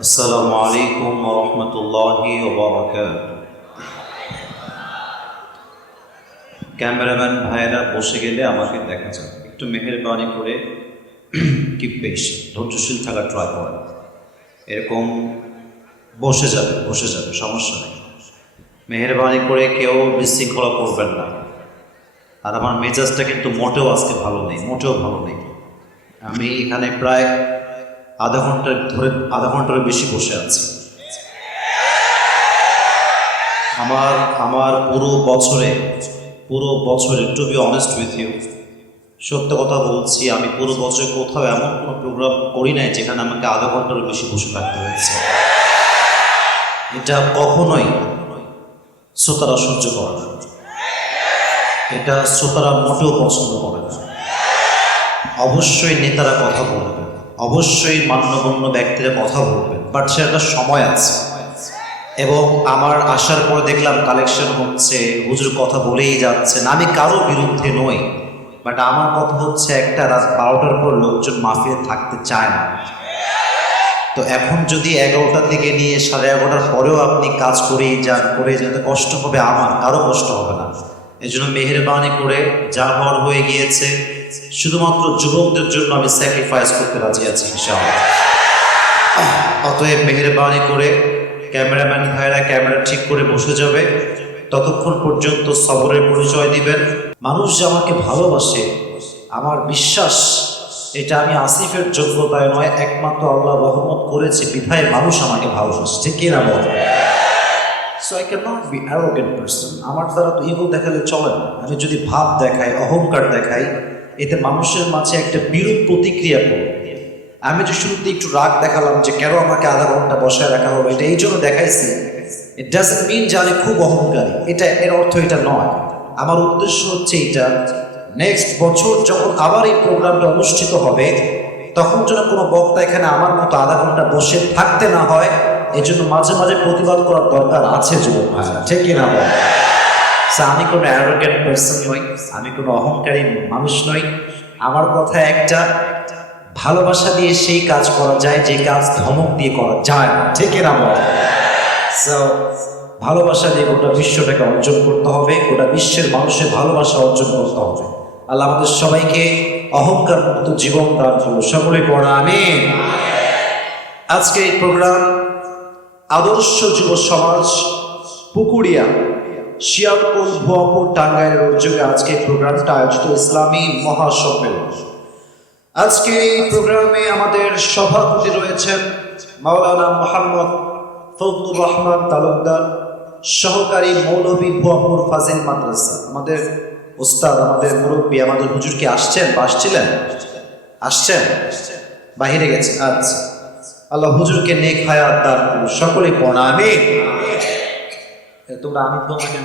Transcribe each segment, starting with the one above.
আসসালামু আলাইকুম ওয়া রাহমাতুল্লাহি ওয়া বারাকাতুহু। ক্যামেরাম্যান ভাইয়েরা বসে গেলে আমাকে দেখা যাবে, একটু মেহেরবানি করে কিপ পেশেন্ট, ধৈর্যশীল থাকা ট্রাই করেন। এরকম বসে যাবে, সমস্যা নেই। মেহেরবানি করে কেউ বিশৃঙ্খলা করবেন না। আর আমার মেজাজটা কিন্তু মোটেও আজকে ভালো নেই। আমি এখানে প্রায় আধা ঘন্টার বেশি বসে আছি। আমার পুরো বছরে to be honest with you, সত্য কথা বলছি, আমি পুরো বছরে কোথাও এমন কোনো প্রোগ্রাম করি নাই যেখানে আমাকে আধা ঘন্টার বেশি বসে থাকতে হয়েছে। এটা কখনোই শ্রোতারা সহ্য করে না, এটা শ্রোতারা মোটেও পছন্দ করে না। অবশ্যই নেতারা কথা বলবেন, অবশ্যই মান্যগণ্য ব্যক্তিরা কথা বলবেন, বাট সে একটা সময় আছে। এবং আমার আসার পরে দেখলাম কালেকশন হচ্ছে, হুজুর কথা বলেই যাচ্ছেন। আমি কারো বিরুদ্ধে নই, বাট আমার কথা হচ্ছে একটা রাত 12টার পর লোকজন মাহফিলে থাকতে চায় না। তো এখন যদি 11টা থেকে নিয়ে 11:30টার পরেও আপনি কাজ করেই যান, কষ্ট হবে, আমার কারো কষ্ট হবে না। এই জন্য মেহেরবানি করে যা হওয়ার হয়ে গিয়েছে, শুধুমাত্র যুবকদের জন্য আমি স্যাক্রিফাইস করতে রাজি আছি ইনশাআল্লাহ। অতএব মেহেরবানি করে ক্যামেরাম্যান ভাইরা ক্যামেরা ঠিক করে বসে যাবে, ততক্ষণ পর্যন্ত সবরের পরিচয় দিবেন। মানুষ যে আমাকে ভালোবাসে, আমার বিশ্বাস এটা আমি আসিফের যোগ্যতায় নয়, একমাত্র আল্লাহ রহমত করেছে বিধায় মানুষ আমাকে ভালোবাসে, ঠিক কিনা বল? So I can not be arrogant person. আমার দ্বারা তো ইগো দেখালে চলে না। আমি যদি ভাব দেখাই, অহংকার দেখাই, এতে মানুষের মাঝে একটা বিরূপ প্রতিক্রিয়া পড়ে। আমি যে শুরুতে একটু রাগ দেখালাম যে কেন আমাকে আধা ঘন্টা বসায় রাখা হবে, এটা এই জন্য দেখাইছি। ইট ডাজন্ট মিন যে আমি খুব অহংকারী, এর অর্থ এটা নয়। আমার উদ্দেশ্য হচ্ছে এটা, নেক্সট বছর যখন আবার এই প্রোগ্রামটা অনুষ্ঠিত হবে, তখন যেন কোনো বক্তা এখানে আমার মতো আধা ঘন্টা বসে থাকতে না হয়। এই জন্য মাঝে মাঝে প্রতিবাদ করার দরকার আছে যুবক ভাইরা, ঠিক কিনা বল? আমি কোনো অ্যারোগেন্ট পারসন নই, আমি কোনো অহংকারী মানুষ নই। আমার কথা একটা, ভালোবাসা দিয়ে সেই কাজ করা যায় যে কাজ ধমক দিয়ে করা যায় না, ঠিক কিনা বল? সো ভালোবাসা দিয়ে গোটা বিশ্বটাকে অর্জন করতে হবে, গোটা বিশ্বের মানুষের ভালোবাসা অর্জন করতে হবে। আল্লাহ আমাদের সবাইকে অহংকার মুক্ত জীবন দান করুন, সকলে পড়া আমিন। আজকে এই প্রোগ্রাম আদর্শ যুব সমাজ পুকুরিয়া শিয়ালকোল ভুয়াপুর টাঙ্গাইলের উদ্যোগে আজকে এই প্রোগ্রামটা আয়োজিত ইসলামী মহাসম্মেলন। আজকে এই প্রোগ্রামে আমাদের সভাপতি রয়েছেন মাওলানা মোহাম্মদ ফজলুর রহমান তালুকদার, সহকারী মৌলভী ভুয়াপুর ফাজিল মাদ্রাসা। আমাদের ওস্তাদ, আমাদের মুরব্বী, আমাদের হুজুর কি আসছেন বা আসছেন বাহিরে গেছে? আচ্ছা, আল্লাহ হুজুরকে নেক হায়াত দান করুন, সকলেই পড়া আমিন। তোমরা আমি তোমাকে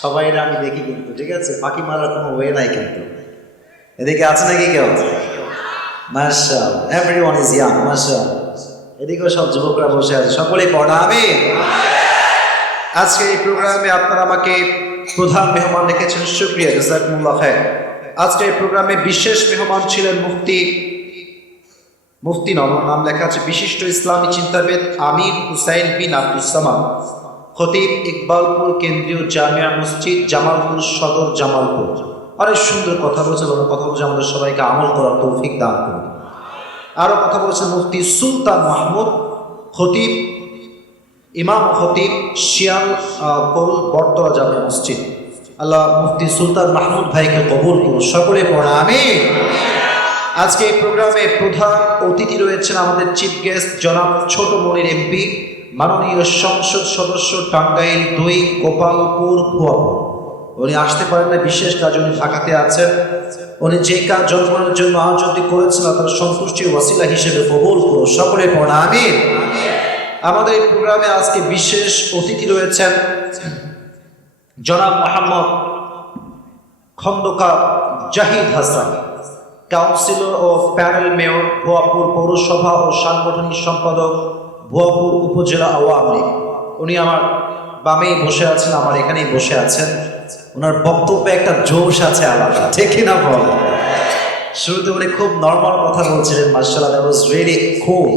সবাই আমি দেখি কিন্তু, ঠিক আছে? ফাঁকি মারার কোনো ওয়ে নাই কিন্তু। এদিকে আছে নাকি কেউ? মাশাআল্লাহ, এভরিওয়ান ইজ ইয়াং, মাশাআল্লাহ। এদিকেও সব যুবকরা বসে আছে, সকলেই পড়া আমিন। আজকে এই প্রোগ্রামে আপনারা আমাকে প্রধান মেহমান রেখেছেন, শুকরিয়া, জাযাকুমুল্লাহ খায়র। আজকে এই প্রোগ্রামে বিশেষ মেহমান ছিলেন মুফতি নাম লেখা আছে, বিশিষ্ট ইসলামী চিন্তাবিদ আমির হুসাইন বিন আব্দুস সামাদ, খতিব ইকবালপুর কেন্দ্রীয় জামিয়া মসজিদ, জামালপুর সদর, জামালপুর। অনেক সুন্দর কথা বলছেন, কথা বলছে আমাদের সবাইকে আমল করার তৌফিক দান করুন। আরও কথা বলছেন মুফতি সুলতান মাহমুদ, খতিব, ইমাম খতিব শিয়ালকোল বটতলা জামিয়া মসজিদ। আল্লাহ মুফতি সুলতান মাহমুদ ভাইকে কবুল করুন, সকলে পড়া আমিন। আজকে এই প্রোগ্রামে প্রধান অতিথি রয়েছেন আমাদের চিফ গেস্ট জনাব ছোট মনির এমপি, মাননীয় সংসদ সদস্য টাঙ্গাইল 2 গোপালপুর ভুয়াপুর। উনি আসতে পারেন না, বিশেষ কাজ, উনি ঢাকাতে আছেন। উনি যে কাজ জনগণের জন্য আয়োজিত করেছেন তার সন্তুষ্টির ওয়াসিলা হিসেবে কবুল করুন, সকলে পড়া আমিন। আমাদের এই প্রোগ্রামে আজকে বিশেষ অতিথি রয়েছেন জনাব মোহাম্মদ খন্দকার জাহিদ হাসান, কাউন্সিলর ও প্যানেল মেয়র ভুয়াপুর পৌরসভা ও সাংগঠনিক সম্পাদক ভুয়াপুর উপজেলা আওয়ামী লীগ। উনি আমার বামেই বসে আছেন, আমার এখানেই বসে আছেন। ওনার বক্তব্যে একটা জোশ আছে আলাদা, ঠিক কিনা বল? শুরুতে উনি খুব নরমাল কথা বলছিলেন, মাশাআল্লাহ, দ্যাট ওয়াজ রিয়েলি কুল,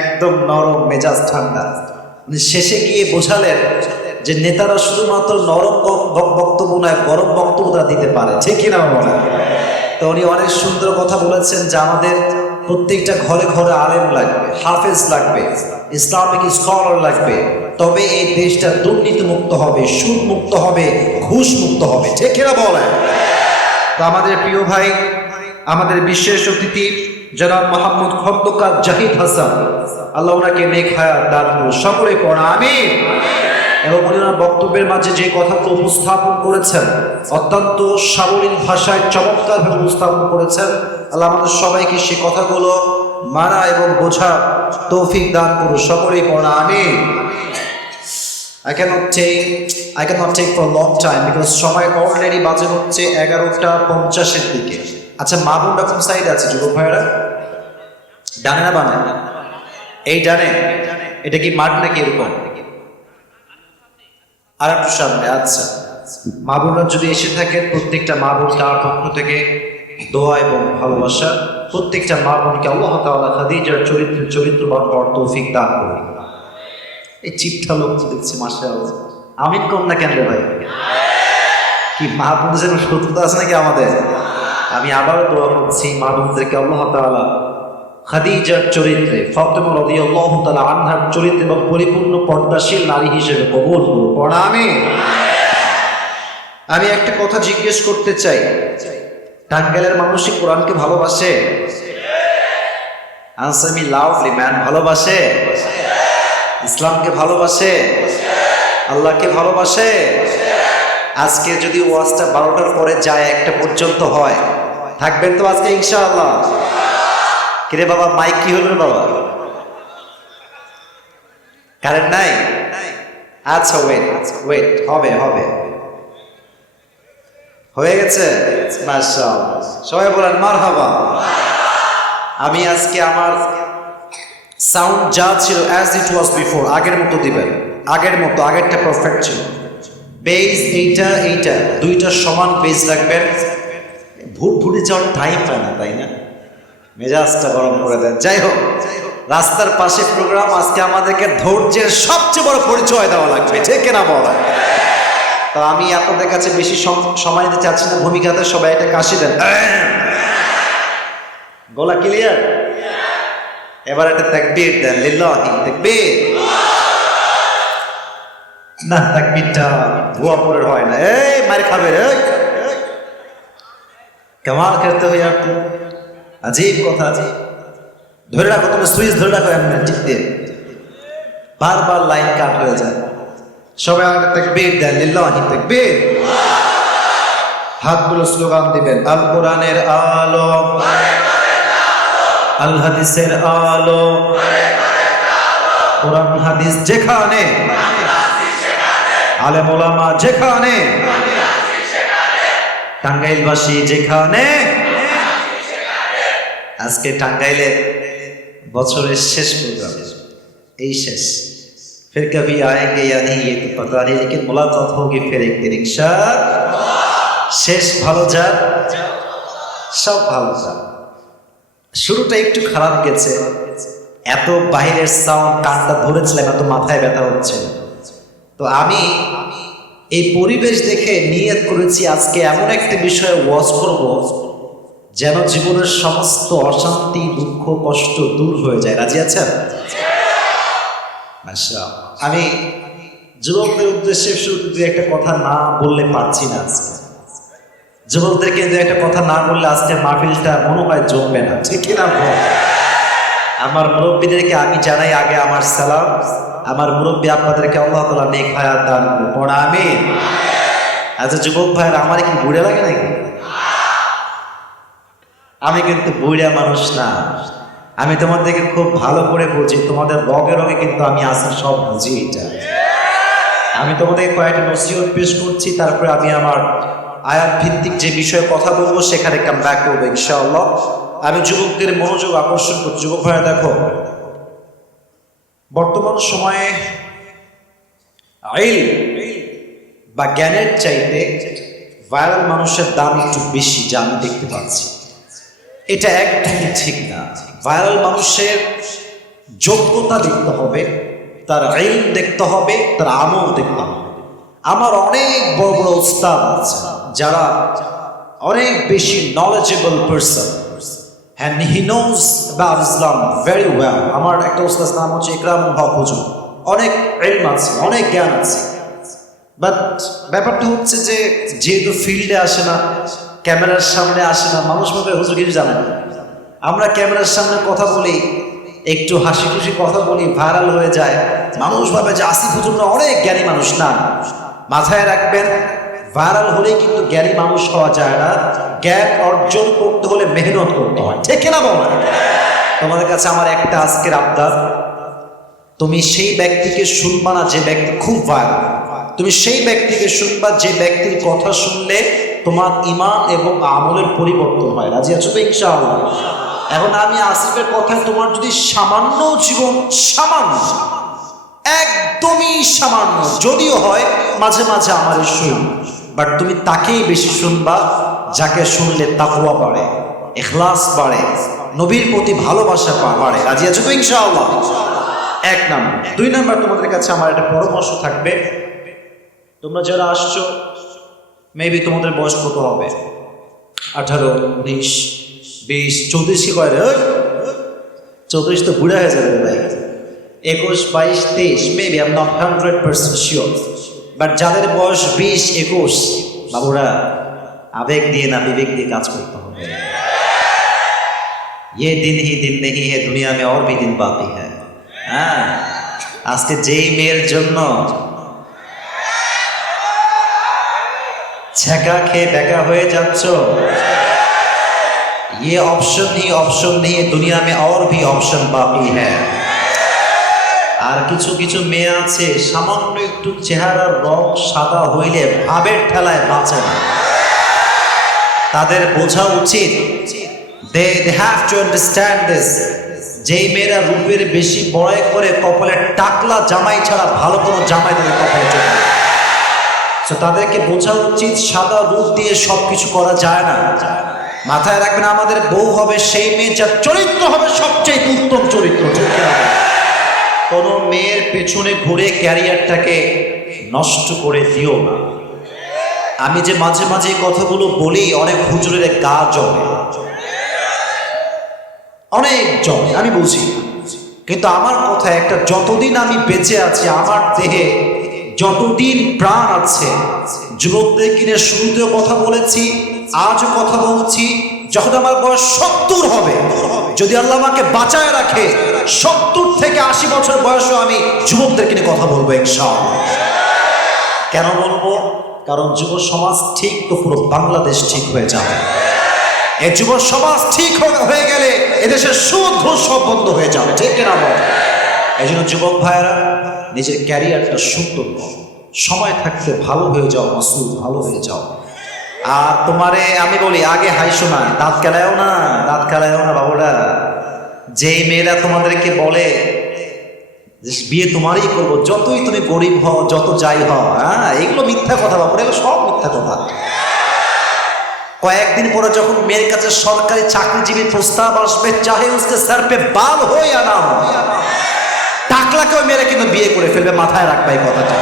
একদম নরম মেজাজ ঠান্ডা। উনি শেষে গিয়ে বোঝালেন যে নেতারা শুধুমাত্র নরম বক্তব্য নয়, গরম বক্তব্য তারা দিতে পারে, ঠিক কিনা বলেন? তো উনি অনেক সুন্দর কথা বলেছেন যে আমাদের প্রত্যেকটা ঘরে ঘরে আলেম লাগবে, হাফেজ লাগবে, ইসলামিক স্কলার লাগবে, তবে এই দেশটা দুর্নীতি মুক্ত হবে, সুদ মুক্ত হবে, ঘুষ মুক্ত হবে, ঠিক কিনা বলেন? তো আমাদের প্রিয় ভাই, আমাদের বিশেষ অতিথি জনাব মোহাম্মদ খন্দকার জাহিদ হাসান, আল্লাহ ওনাকে নেক হায়াত দান করুন, সকলে পড়া আমিন। এবং উনি ওনার বক্তব্যের মাঝে যে কথাগুলো উপস্থাপন করেছেন অত্যন্ত সাবলীল ভাষায় চমৎকারভাবে উপস্থাপন করেছেন। আল্লাহ আমাদের সবাইকে সে কথাগুলো মানা এবং বোঝা তৌফিক দান করুন, সকলেই পড়া আমিন। I cannot take for a long time because সময় অলরেডি বাজে হচ্ছে 11:50 দিকে। আচ্ছা, মা বোনরা কোন সাইডে আছে যুবক ভাইরা? ডানে না বামে? এই ডানে। এটা কি মাঠ নাকি এরকম? আর একটু সামনে। আচ্ছা, মা বোনরা যদি এসে থাকেন, প্রত্যেকটা মা বোন তার পক্ষ থেকে দোয়া এবং ভালোবাসা, প্রত্যেকটা মা বোনকে আল্লাহ তাআলা খাদিজার চরিত্রবান হওয়ার তৌফিক দান করুন। এই চিপটা লোক দেখছি, মাশাআল্লাহ, আমিন কম না কেন রে ভাই? কি মা বোনদের যেন শত্রুতা আছে নাকি আমাদের? আমি আবার দোয়া করছি মা বোনদেরকে আল্লাহ তাআলা খাদিজার চরিত্রে, ফাতেমা রাদিয়াল্লাহু তাআলা আনহার চরিত্রে এবং পরিপূর্ণ পর্দাশীল নারী হিসেবে কবুল করুন, পড়া আমিন। আমি একটা কথা জিজ্ঞেস করতে চাই, টাঙ্গাইলের মানুষ কি কোরআনকে ভালোবাসে? Answer me loudly man. ভালোবাসে? ইসলামকে ভালোবাসে? আল্লাহকে ভালোবাসে? আজকে যদি ওয়াজটা 12টার পরে যায়, 1টা পর্যন্ত হয়, থাকবেন তো আজকে ইনশাআল্লাহ? কিরে বাবা, মাইক কি হলো বাবা? কারেন্ট নাই? আচ্ছা, ওয়েট, হবে হয়ে গেছে, মাশাআল্লাহ, সবাই বলেন মারহাবা। আমি আজকে আমার সাউন্ড যা ছিল অ্যাজ ইট ওয়াজ বিফোর, আগের মতো দিবেন, আগের মতো, আগেরটা পারফেক্ট ছিল। বেজ এইটা দুইটা সমান বেজ রাখবেন। ভুটভুটে যাওয়ার টাইম পায় না, তাই না? মেজাজটা গরম করে দেন। যাই হোক, রাস্তার পাশে প্রোগ্রাম, আজকে আমাদেরকে ধৈর্যের সবচেয়ে বড় পরিচয় দেওয়া লাগবে, ঠিক কিনা বলা? তো আমি আপনাদের কাছে বেশি সময় দিতে চাচ্ছি না, ভূমিকাতে সবাই একটা কাশি দেন, গলা ক্লিয়ার? এবার একটা তাকবীর দেন, লিল্লাহি তাকবীর। না, তাকবীরটা ভুয়া পরের হয় না, এই মার খাবে রে, কামাল করতে হয় আপনি, আজীব কথা। ধরে রাখো, তুমি সুইচ ধরে রাখো, এমনি ঠিক দিয়ে বারবার লাইন কাট হয়ে যায়। সবাই একটা তাকবীর দেন, লিল্লাহি তাকবীর। হাতগুলো স্লোগান দিবেন, আল কোরআনের আলো, আল হাদিসের আলো, কোরআন হাদিস যেখানে, আলেম ওলামা যেখানে, টাঙ্গাইলবাসী যেখানে। আজকে টাঙ্গাইলে বছরের শেষ প্রোগ্রাম, এই শেষ। फिर कभी आएंगे या नहीं ये तो पता नहीं, लेकिन मुलाकात होगी फिर एक दिन इंशाअल्लाह। শেষ ভালো যাক, সব ভালো যাক। শুরুটা একটু খারাপ গেছে, এত বাহিরের সাউন্ড, কানটা ধরেছিলাম, এত মাথায় ব্যথা হচ্ছে। তো আমি এই পরিবেশ দেখে নিয়ত করেছি আজকে এমন একটা বিষয়ে ওয়াজ করব যেন জীবনের সমস্ত অশান্তি, দুঃখ, কষ্ট দূর হয়ে যায়। রাজি আছেন? আমি যুবকদের উদ্দেশ্যে শুধু একটা কথা না বললে পারছি না আজকে। যুবকদেরকে কিন্তু একটা কথা না বললে আজকে মাহফিলটা মনে হয় জমবে না, ঠিক কিনা? আমার মুরব্বীদেরকে আমি জানাই আগে আমার সালাম। আমার মুরব্বী আপনাদেরকে আল্লাহ তাআলা নেক হায়াত দান করুন, পড়া আমিন। আচ্ছা যুবক ভাইরা, আমার কি বুড়ে লাগে নাকি? আমি কিন্তু বুড়া মানুষ না, আমি তোমাদেরকে খুব ভালো করে বুঝি, তোমাদের রগে রগে কিন্তু আমি আছি, সব বুঝি। এটা আমি তোমাদের কয়েকটা নসিহত পেশ করছি, তারপরে আমি আমার আয়াত ভিত্তিক যে বিষয়ে কথা বলবো সেখানে কাম ব্যাক করবো ইনশাআল্লাহ। আমি যুবকদের মনোযোগ আকর্ষণ করছি। যুবক ভাইরা দেখো, বর্তমান সময়ে ইলম বা জ্ঞানের চাইতে ভাইরাল মানুষের দাম একটু বেশি, যা আমি দেখতে পাচ্ছি। এটা একদমই ঠিক না। ভাইরাল মানুষের যোগ্যতা দেখতে হবে, তার ইলম দেখতে হবে, তার আমল দেখতে হবে। আমার অনেক বড় বড় উস্তাদ আছে যারা অনেক বেশি knowledgeable person, and he knows about Islam very well. আমার একটা উস্তাদ নাম হচ্ছে ইকরামুল হক হুজুর, অনেক ইলম আছে, অনেক জ্ঞান আছে, বাট ব্যাপারটা হচ্ছে যে যেহেতু ফিল্ডে আসে না, ক্যামেরার সামনে আসে না, মানুষ ভাবে হুজুর কিছু জানে না। আমরা ক্যামেরার সামনে কথা বলি, একটু হাসি খুশি কথা বলি, ভাইরাল হয়ে যায়, মানুষ ভাবে যে আসিফ হুজুর না অনেক জ্ঞানী মানুষ। না, মাথায় রাখবেন, ভাইরাল হলেই কিন্তু জ্ঞানী মানুষ হওয়া যায় না। জ্ঞান অর্জন করতে হলে মেহনত করতে হয়, ঠিক না বলো? তোমাদের কাছে আমার একটা আজকের আবদার, তুমি সেই ব্যক্তিকে শুনবা না যে ব্যক্তি খুব ভাইরাল, তুমি সেই ব্যক্তিকে শুনবা যে ব্যক্তির কথা শুনলে তোমার ঈমান এবং আমলের পরিবর্তন হয়। রাজি আছো তো ইনশাআল্লাহ? এখন আমি আসিফের কথায় তোমার যদি সামান্য জীবন, সামান্য, একদমই সামান্য যদিও হয়, মাঝে মাঝে আমার শুন, বাট তুমি তাকেই বেশি শুনবা যাকে শুনলে তাকওয়া বাড়ে, ইখলাস বাড়ে, নবীর প্রতি ভালোবাসা বাড়ে। রাজি আছো তো ইনশাআল্লাহ? এক নাম্বার। দুই নাম্বার, তোমাদের কাছে আমার একটা পরামর্শ থাকবে, তোমরা যারা আসছো, মেবি তোমাদের বয়স কত হবে? 18, 19, 20, 34 কি করে? 34 তো বুড়া হয়ে যাবে ভাই। 21, 22, 23, maybe I am not 100% sure, but যাদের বয়স 20, 21, বাবুরা আবেগ দিয়ে না বিবেক দিয়ে কাজ করতে হবে। ये दिन ही दिन नहीं है, दुनिया में और भी दिन बाकी है। হ্যাঁ, আজকে যেই মেয়ের জন্য ছ্যাঁকা খেয়ে বেকা হয়ে যাচ্ছ, ये ऑप्शन नहीं है, दुनिया में और भी ऑप्शन बाकी है। আর কিছু কিছু মেয়ে আছে সামান্য একটু চেহারার রং সাদা হইলে ভাবের ঠেলায় বাঁচে না। তাদের বোঝা উচিত, they have to understand this, যেই মেয়েরা রূপের বেশি বড়াই করে কপালে টাকলা জামাই ছাড়া ভালো কোনো জামাই তাদের কপালে চলে না। তো তাদেরকে বোঝা উচিত সাদা রূপ দিয়ে সবকিছু করা যায় না। মাথায় রাখবেন, আমাদের বউ হবে সেই মেয়ে যার চরিত্র হবে সবচেয়ে উত্তম চরিত্র। কোন মেয়ের পেছনে ঘুরে ক্যারিয়ারটাকে নষ্ট করে দিও না। আমি যে মাঝে মাঝে কথাগুলো বলি, অনেক হুজুরের গা জমে, অনেক জমে, আমি বুঝি, কিন্তু আমার কথা একটা, যতদিন আমি বেঁচে আছি, আমার দেহে যতদিন প্রাণ আছে, যুবকদের কিনে শুরুতেও কথা বলেছি, আজও কথা বলছি, যখন আমার বয়স 70 হবে, যদি আল্লাহ আমাকে বাঁচায় রাখে, 70 থেকে 80 বছর বয়সেও আমি যুবকদের কিনে কথা বলবো ইনশাআল্লাহ। কেন বলবো? কারণ যুব সমাজ ঠিক তো পুরো বাংলাদেশ ঠিক হয়ে যাবে। এই যুব সমাজ ঠিক হয়ে গেলে এদেশের সুদ ঘুষ সব বন্ধ হয়ে যাবে, ঠিক কিনা বল? এই জন্য যুবক ভাইয়েরা, নিজের ক্যারিয়ারটা সুন্দর করো, সময় থাকতে ভালো হয়ে যাও, মাসুদ ভালো হয়ে যাও। আর তোমারে আমি বলি, আগে হাইশো না, দাঁত খেলায়ও না, দাঁত খেলায়ও না বাবুরা। যেই মেয়েরা তোমাদেরকে বলে বিয়ে তোমারই করবো, যতই তুমি গরিব হও, যত যাই হও, হ্যাঁ, এগুলো মিথ্যা কথা বাবুরা, এগুলো সব মিথ্যা কথা। কয়েকদিন পরে যখন মেয়ের কাছে সরকারি চাকরিজীবীর প্রস্তাব আসবে, চাহে উসকে স্যার পে বাল হো या না হো, টাকলাকেও মেয়েরা কিন্তু বিয়ে করে ফেলবে। মাথায় রাখবে এই কথাটা।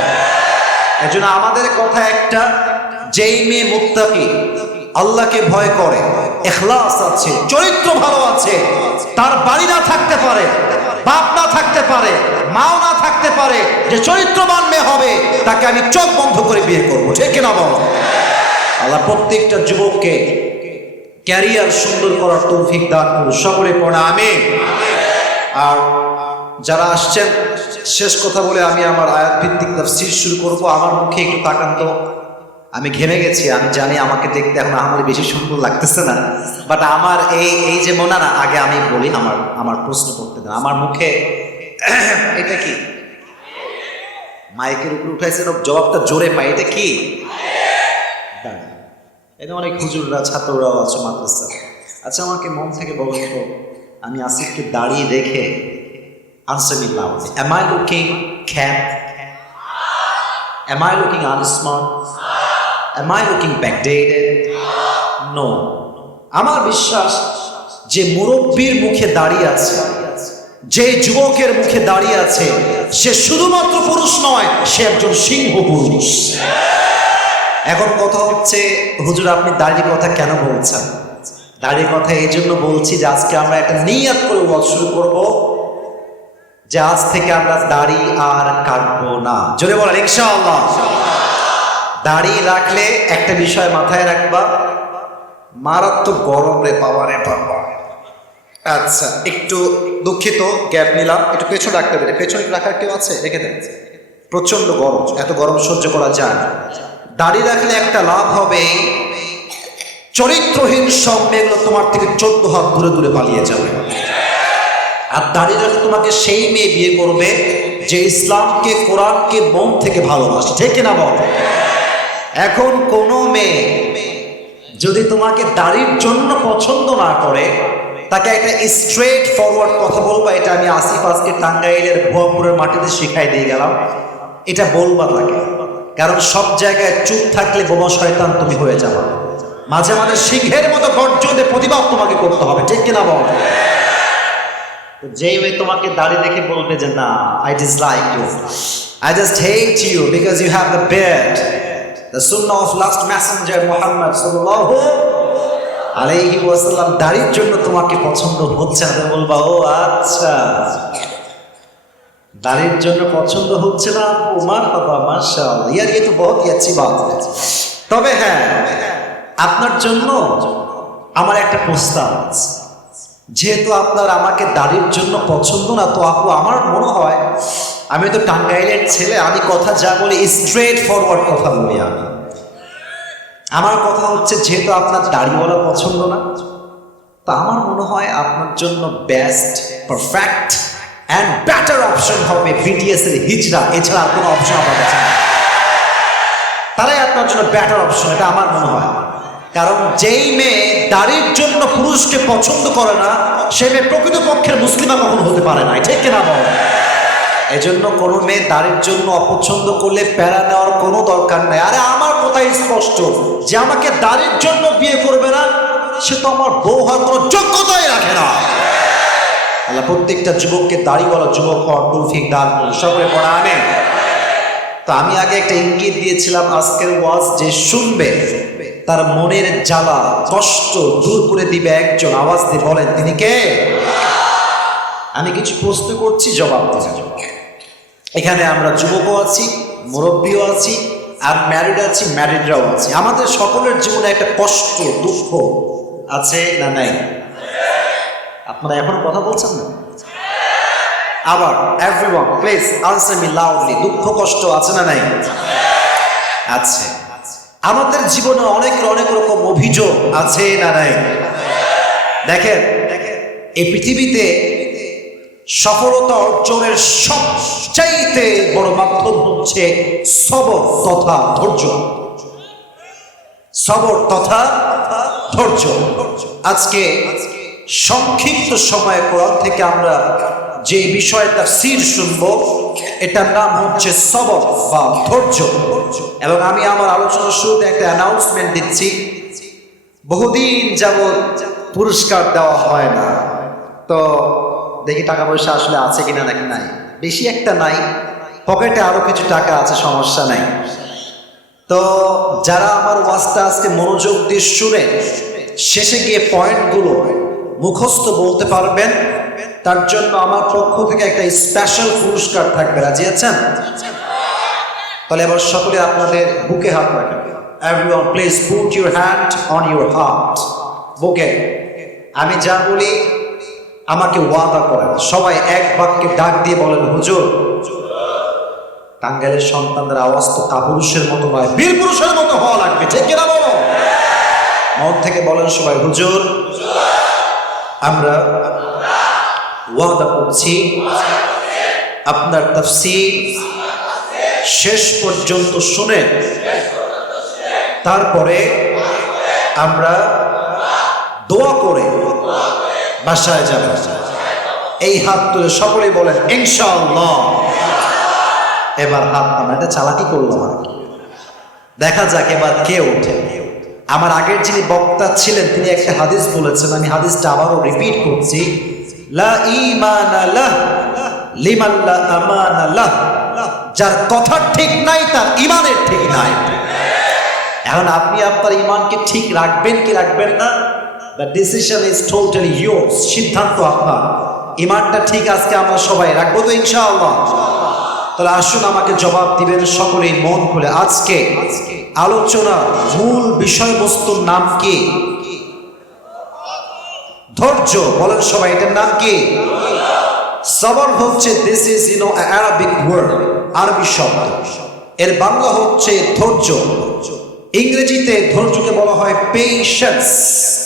এই জন্য আমাদের কথা একটা, যেই মেয়ে মুত্তাকি, আল্লাহকে ভয় করে, ইখলাস আছে, চরিত্র ভালো আছে, তার বাড়ি না থাকতে পারে, বাপ না থাকতে পারে, মাও না থাকতে পারে, যে চরিত্রবান মেয়ে হবে, তাকে আমি চোখ বন্ধ করে বিয়ে করবো, ঠিক কিনা বলো? আল্লাহ প্রত্যেকটা যুবককে ক্যারিয়ার সুন্দর করার তৌফিক দান করুন, সকলে পড়ে আমিন। আর যারা আসছেন, শেষ কথা বলে আমি আমার আয়াত ভিত্তিক তাফসীর শুরু করব। আমার মুখে একটু তাকান তো, আমি ঘেমে গেছি, আমি জানি আমাকে দেখতে এখন আমার বেশি সুন্দর লাগতেছে না, বাট আমার এই যে মনে না, আগে আমি বলি, আমার প্রশ্ন করতে দেন। আমার মুখে এটা কি? মাইকের উপরে উঠাইছেন, জবাবটা জোরে পাই, এটা কি? এটা অনেক হুজুররা, ছাত্ররাও আছে মাদ্রাসা। আচ্ছা, আমাকে মন থেকে বলেন তো, আমি আসিফকে দাঁড়িয়ে দেখে, answer me loudly, am I looking camp? Am I looking unsmart? Am I looking backdated? No. আমার বিশ্বাস, যে মুরব্বীর মুখে দাঁড়িয়ে আছে, যে যুবকের মুখে দাঁড়িয়ে আছে, সে শুধুমাত্র পুরুষ নয়, সে একজন সিংহ পুরুষ। এখন কথা হচ্ছে, হুজুর আপনি দাড়ির কথা কেন বলছেন? দাড়ির কথা এই জন্য বলছি যে আজকে আমরা একটা নিয়ত করে ওয়াজ শুরু করব যে আজ থেকে আমরা দাড়ি আর কাটবো না। জোরে বলেন ইনশাআল্লাহ। দাড়ি রাখলে একটা বিষয় মাথায় রাখবা, মারাত্মক গরম রে বাবা রে বাবা। আচ্ছা একটু দুঃখিত, গ্যাপ নিলাম, একটু পেছনে রাখতে পারে, পেছনে রাখার কেউ আছে? রেখে দেন। প্রচন্ড গরম, এত গরম সহ্য করা যায় না। দাড়ি রাখলে একটা লাভ হবে, চরিত্রহীন সব মেয়েগুলো তোমার থেকে 14 হাত দূরে দূরে পালিয়ে যাবে। আর দাড়ি রাখলে তোমাকে সেই মেয়ে বিয়ে করবে যে ইসলামকে, কোরআনকে মন থেকে ভালোবাসে, ঠিক কিনা বল? এখন কোনো মেয়ে যদি তোমাকে দাড়ির জন্য পছন্দ না করে, তাকে একটা স্ট্রেট ফরওয়ার্ড কথা বলবা, এটা আমি আসিফ আজকে টাঙ্গাইলের ভুয়াপুরের মাটিতে শিখাই দিয়ে গেলাম, এটা বলবা তাকে। কারণ সব জায়গায় চুপ থাকলে বোমা শয়তান তুমি হয়ে যাবে। মাঝে মাঝে সিংহের মতো গর্জনে প্রতিবাদ তোমাকে করতে হবে, ঠিক কিনা বল? যেই মেয়ে তোমাকে দাড়ি দেখে বলবে যে না, I dislike you, I just hate you because you have the beard, the সুন্নাহ অফ লাস্ট মেসেঞ্জার মুহাম্মদ সাল্লাল্লাহু আলাইহি ওয়াসাল্লাম, দাড়ির জন্য তোমাকে পছন্দ হচ্ছে না, বলবা ও আচ্ছা দাড়ির জন্য পছন্দ হচ্ছে না, মারহাবা মাশাআল্লাহ, ইয়ার ये तो बहुत ही अच्छी बात है। তবে হ্যাঁ, আপনার জন্য আমার একটা প্রস্তাব আছে। যেহেতু আপনার আমাকে দাড়ির জন্য পছন্দ না, তো আপু আমার মনে হয়, আমি তো টাঙ্গাইলের ছেলে, আমি কথা যা বলি স্ট্রেট ফরওয়ার্ড কথা বলি। আমার কথা হচ্ছে, যেহেতু আপনার দাড়িওয়ালা পছন্দ না, তা আমার মনে হয় আপনার জন্য best, perfect and better option হবে বিটিএস এর হিজরা। এছাড়া কোনো অপশন আমার কাছে নেই। তারাই আপনার জন্য বেটার অপশন, এটা আমার মনে হয়। কারণ যেই মেয়ে দাড়ির জন্য পুরুষকে পছন্দ করে না, সে মেয়ে প্রকৃতপক্ষের মুসলিমা কখনো হতে পারে না, ঠিক কিনা বল? এজন্য কোনো মেয়ে দাড়ির জন্য অপছন্দ করলে প্যারা নেওয়ার কোনো দরকার নেই। আরে আমার কথাই স্পষ্ট, যে আমাকে দাড়ির জন্য বিয়ে করবে না, সে তো আমার বউ হওয়ার কোনো যোগ্যতাই রাখে না। আল্লাহ প্রত্যেকটা যুবককে দাড়িওয়ালা যুবক হওয়ার তৌফিক দান করুন, সকলে পড়া আমিন। তো আমি আগে একটা ইঙ্গিত দিয়েছিলাম, আজকের ওয়াজ যে শুনবে তার মনের জ্বালা কষ্ট দূর করে দিবে একজন, আওয়াজ দিয়ে বলেন তিনি কে? আমি কিছু প্রশ্ন করছি, জবাব দিবেন। এখানে আমরা যুবকও আছি, মুরব্বীও আছি, আর ম্যারিড আছি, ম্যারিডরাও আছি। আমাদের সকলের জীবনে একটা কষ্ট দুঃখ আছে না নাই? আপনারা এখন কথা বলছেন না? আবার everyone please answer me loudly, দুঃখ কষ্ট আছে না নাই? আছে। আমাদের জীবনে অনেক রকম অভিযোগ আছে না নাই? দেখেন, এই পৃথিবীতে সফলতা অর্জনের সবচাইতে বড় মাধ্যম হচ্ছে সবর তথা ধৈর্য। সবর তথা ধৈর্য। আজকে সংক্ষিপ্ত সময়ে কোরআন থেকে আমরা যে বিষয়ে তাফসীর শুনবো, এটার নাম হচ্ছে সবর বা ধৈর্য। এবং আমি আমার আলোচনার শুরুতে একটা অ্যানাউন্সমেন্ট দিচ্ছি, বহুদিন যাবৎ পুরস্কার দেওয়া হয় না, তো দেখি টাকা পয়সা আসলে আছে কিনা নাকি নাই। বেশি একটা নাই, পকেটে আরো কিছু টাকা আছে, সমস্যা নাই। তো যারা আমার ওয়াজটা আজকে মনোযোগ দিয়ে শুনে শেষে গিয়ে পয়েন্টগুলো মুখস্থ বলতে পারবেন, তার জন্য আমার পক্ষ থেকে একটা স্পেশাল পুরস্কার থাকবে। রাজি আছেন? তাহলে এবার সকলে আপনাদের বুকে হাত রাখেন। Everyone please put your hand on your heart, বুকে। আমি যা বলি আমাকে ওয়াদা করেন, সবাই এক বাক্যে ডাক দিয়ে বলেন হুজুর। টাঙ্গাইলের সন্তানদের আওয়াজ তো কাপুরুষের মতো নয়, বীর পুরুষের মতো হওয়া লাগবে, ঠিক কিনা বলো? মন থেকে বলেন সবাই, হুজুর আমরা ওয়াদা করছি আপনার তাফসীর শেষ পর্যন্ত শুনে তারপরে আমরা দোয়া করে বাসায় যাব। এই হাত তুলে সকলেই বলেন ইনশাআল্লাহ। এবার হাত নামা, এটা চালাকি করলাম আর কি। দেখা যাক এবার কে ওঠে। আমার আগের যিনি বক্তা ছিলেন তিনি একটা হাদিস বলেছেন, আমি হাদিসটা আবারও রিপিট করছি, লা ঈমানা লাহ লিমান লা আমানা লাহ। যার কথা ঠিক নাই তার ঈমানের ঠিক নাই। এখন আপনি আপনার ঈমানকে ঠিক রাখবেন কি রাখবেন না, the decision is totally yours. সিদ্ধান্ত আপনার। ঈমানটা ঠিক আজকে আমরা সবাই রাখবো তো ইনশাআল্লাহ? তাহলে আসুন আমাকে জবাব দিবেন সকলেই মন খুলে। আজকে আলোচনা মূল বিষয়বস্তুর নাম কি? ধৈর্য। বলেন সবাই, এটার নাম কি? সবর হচ্ছে, দিস ইজ অ্যারাবিক ওয়ার্ড, আরবি শব্দ। এর বাংলা হচ্ছে ধৈর্য। ইংরেজিতে ধৈর্যকে বলা হয় পেশেন্স,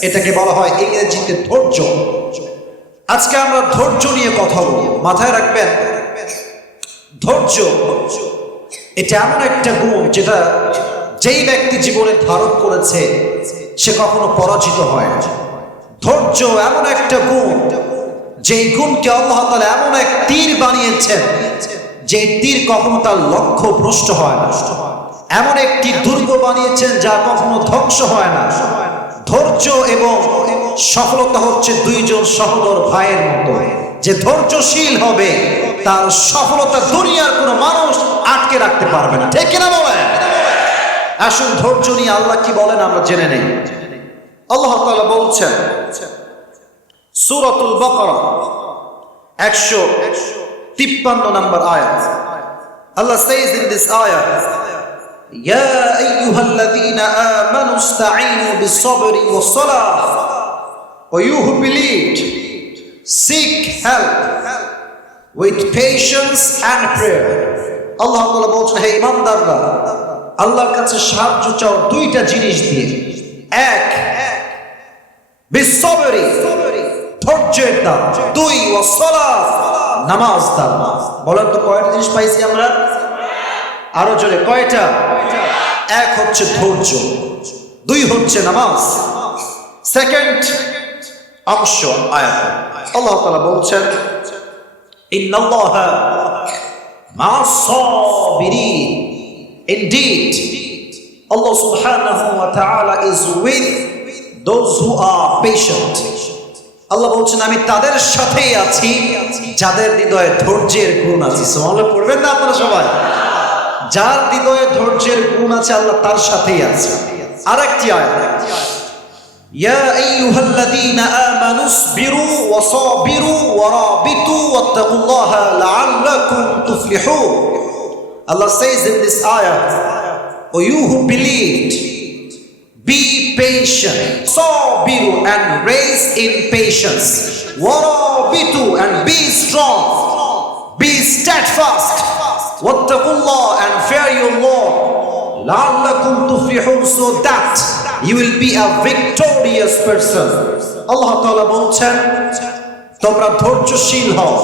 এটাকে বলা হয় ইংরেজিতে ধৈর্য। আজকে আমরা ধৈর্য নিয়ে কথা বলবো। মাথায় রাখবেন, ধৈর্য এটা এমন একটা গুণ যেটা যেই ব্যক্তি জীবনে ধারণ করেছে সে কখনো পরাজিত হয় না। ধৈর্য এমন একটা গুণ, যেই গুণকে আল্লাহ তাআলা এমন এক তীর বানিয়েছেন যে তীর কখনো তার লক্ষ্য ভ্রষ্ট হয় না। এমন একটি দুর্গ বানিয়েছেন যা কখনো ধ্বংস হয় না। ধৈর্য এবং সফলতা হচ্ছে দুইজন সহোদর ভাইয়ের মতো। যে ধৈর্যশীল হবে তার সফলতা দুনিয়ার কোনো মানুষ আটকে রাখতে পারবে না। ঠিক কিনা বলেন? আসুন ধৈর্য নিয়ে আল্লাহ কি বলেন আমরা জেনে নেই। আল্লাহ তাআলা বলছেন সূরাতুল বাকারা 153 নম্বর আয়াত। Allah says in this ayah, Ya ayyuhalladhina amanu ista'inu bis-sabri was-salah. O you who believed, seek help with patience and prayer. আল্লাহ তাআলা বলছেন, হে ঈমানদাররা, আল্লাহর কাছে সাহায্য চাও দুইটা জিনিস দিয়ে। এক, বিস-সাবরি, ধৈর্যের দ্বারা। দুই, ওয়াস-সালাহ, নামাজ দ্বারা। বলেন তো কয়টা জিনিস পাইছি আমরা? আরো জোরে, কয়টা? এক হচ্ছে ধৈর্য, দুই হচ্ছে নামাজ। সেকেন্ড অংশ আয়াতে আল্লাহ তাআলা বলছেন, ইন্নাল্লাহা মা'আস-সাবিরিন। Indeed, Allah subhanahu wa ta'ala is with those who are patient. আল্লাহ বলছেন, আমি তাদের সাথেই আছি যাদের হৃদয়ে ধৈর্যের গুণ আছে। সুবহানাল্লাহ পড়বেন না আপনারা সবাই? যার হৃদয়ে ধৈর্যের গুণ আছে আল্লাহ তার সাথেই আছে। আরেকটি আয়াত, ইয়া আইয়ুহাল্লাযীনা আমানু ইসবিরু ওয়া সাবিরু ওয়া রাবিতু ওয়াত্তাকুল্লাহা লাআল্লাকুম তুফলিহুন। Allah says in this ayah, O you who believed, be patient, sabiru, and raise in patience, warabitu, and be strong, be steadfast, wattaqullah, and fear your Lord, la'allakum tuflihun, so that you will be a victorious person. Allah Ta'ala বলছেন, তোমরা ধৈর্যশীল হও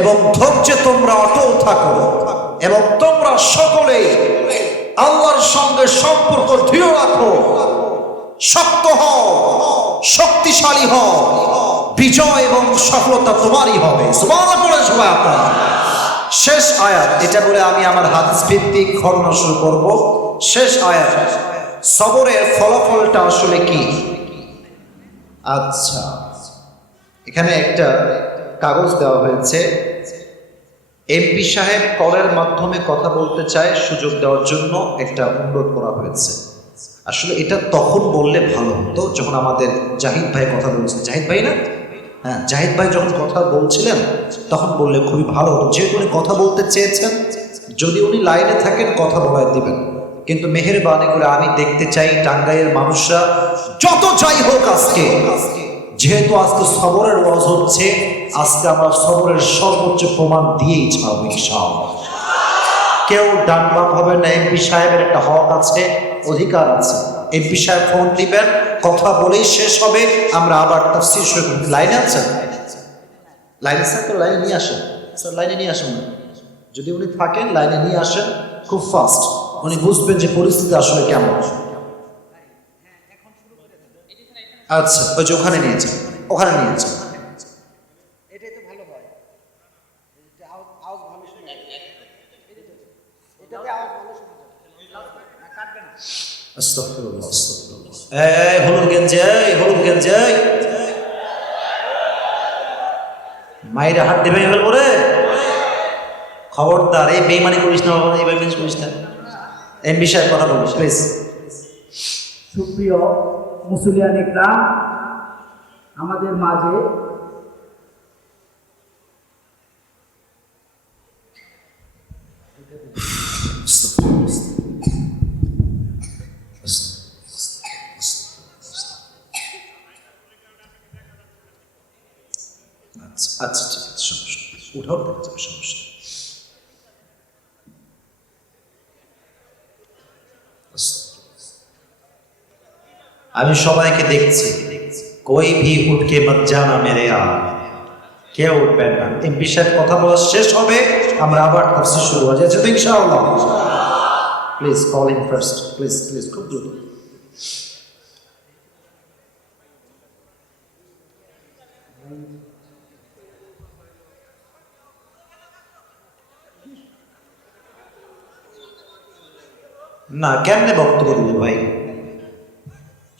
এবং ধৈর্যে তোমরা অটল থাকো এবং তোমরা সকলেই আল্লাহর সঙ্গে সম্পর্ক দৃঢ় রাখো, শক্ত হও, শক্তিশালী হও, বিজয় এবং সফলতা তোমারই হবে। সুবহানাল্লাহ বলেন সবাই আপনারা। শেষ আয়াত, এটা বলে আমি আমার হাদিস ভিত্তিক ঘটনা শুরু করব। শেষ আয়াত, সবরের ফলাফলটা আসলে কি? আচ্ছা, এখানে একটা কাগজ দেওয়া হয়েছে। এমপি সাহেব কলের মাধ্যমে কথা বলতে চায়, সুযোগ দেওয়ার জন্য একটা অনুরোধ করা হয়েছে। আসলে এটা তখন বললে ভালো হতো যখন আমাদের জাহিদ ভাই কথা বলছিলেন। জাহিদ ভাই না? হ্যাঁ, জাহিদ ভাই যখন কথা বলছিলেন তখন বললে খুবই ভালো হতো। যেহেতু উনি কথা বলতে চেয়েছেন, যদি উনি লাইনে থাকেন কথা বলায় দিবেন, কিন্তু মেহেরবানি করে আমি দেখতে চাই টাঙ্গাইলের মানুষরা যত যাই হোক, আজকে যেহেতু আজকে সবরের ওয়াজ হচ্ছে, আজকে আমরা সবরের সর্বোচ্চ প্রমাণ দিয়েই ছাড়ব ইনশাআল্লাহ। কেউ ডান বাম হবে না। এমপি সাহেবের একটা হক আছে, অধিকার আছে। এমপি সাহেব ফোন দিবেন, কথা বলেই শেষ হবে, আমরা আবার তাফসীর শুরু করব। লাইনে আছেন? লাইনে আছেন তো লাইনে নিয়ে আসেন স্যার, লাইনে নিয়ে আসেন না। যদি উনি থাকেন লাইনে নিয়ে আসেন খুব ফাস্ট, উনি বুঝবেন যে পরিস্থিতি আসলে কেমন। আচ্ছা, ওই যে ওখানে নিয়েছেন, ওখানে নিয়েছেন। এটাই তো ভালো হয়, আওয়াজ ভালো শোনা যায়, এটাতে আওয়াজ ভালো শোনা যায়, কাটবে না। আস্তাগফিরুল্লাহ, আস্তাগফিরুল্লাহ। এই হলুদ গেঞ্জি, এই হলুদ গেঞ্জি, এই মাইরে হাত দিয়ে ভেঙে ফেলবো রে। খবরদার এই বেইমানি করিস না বাবা, এই বেইমানি করিস না। এমপি সাহেব কথা বলুন প্লিজ। সুপ্রিয় মুসলিয়ান ইকরাম, আমাদের মাঝে আচ্ছা আচ্ছা ঠিক আছে, সমস্যা নেই। উঠাও, দেখা যাবে, সমস্যা নেই। আমি সবাইকে দেখছি, কই ভি উঠকে মত জানা মেরে আর, কেউ উঠবেন না। এমপি সাহেব কথা বলা শেষ হবে, আমরা আবার তাফসীর শুরু হয়ে যাচ্ছে তো ইনশাআল্লাহ। Please call in first, please please, খুব দ্রুত। না কেমনে বক্তব্য দেবো ভাই,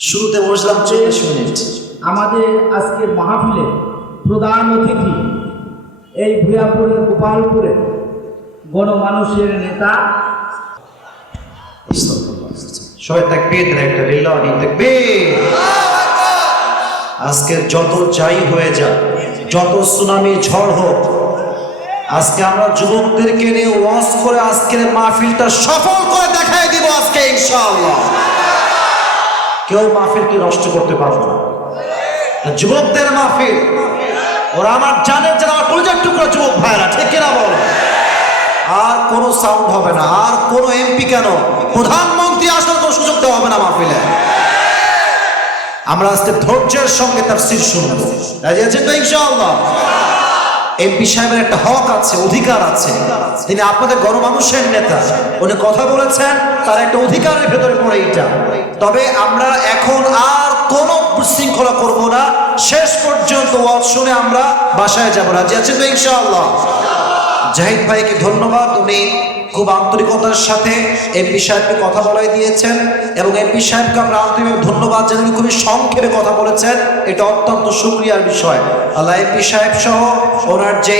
শুরুতে বসলাম 40 মিনিট। আমাদের আজকের মাহফিলে প্রধান অতিথি এই ভূয়াপুরের গোপালপুরের গণমানুষের নেতা, সবাই তাকবীর দেন একটা, লিল্লাহি তাকবীর। আজকের যত যাই হয়ে যাক, যত সুনামি ঝড় হোক, আজকে আমরা যুবকদেরকে নিয়ে ওয়াজ করে আজকের মাহফিলটা সফল করে দেখাই দিব আজকে ইনশাআল্লাহ। কেউ মাহফিলকে নষ্ট করতে পারবে না। যুবকদের মাহফিল, ওরা আমার জানের যারা আমার কলিজার টুকরা যুবক ভাইরা, ঠিক কিনা বল? আর কোনো সাউন্ড হবে না, আর কোনো এমপি কেন, প্রধানমন্ত্রী আসার কোনো সুযোগ দেওয়া হবে না মাহফিলে। আমরা আজকে ধৈর্যের সঙ্গে তাফসীর শুনবো, রাজি আছেন তো ইনশাআল্লাহ? এমপি সাহেবের একটা হক আছে, অধিকার আছে, তিনি আপনাদের গণমানুষের নেতা, উনি কথা বলেছেন, তার একটা অধিকারের ভেতরে পড়ে এটা। তবে আমরা এখন আর কোনো বিশৃঙ্খলা করব না, শেষ পর্যন্ত ওয়াজ শুনে আমরা বাসায় যাব, রাজি আছেন তো ইনশাআল্লাহ? জাহিদ ভাইকে ধন্যবাদ, উনি খুব আন্তরিকতার সাথে এমপি সাহেবকে কথা বলাই দিয়েছেন, এবং এমপি সাহেবকে আমরা আন্তরিকভাবে ধন্যবাদ জানাই, উনি খুবই সংক্ষেপে কথা বলেছেন, এটা অত্যন্ত শুকরিয়ার বিষয়। আল্লাহ এমপি সাহেব সহ ওনার যে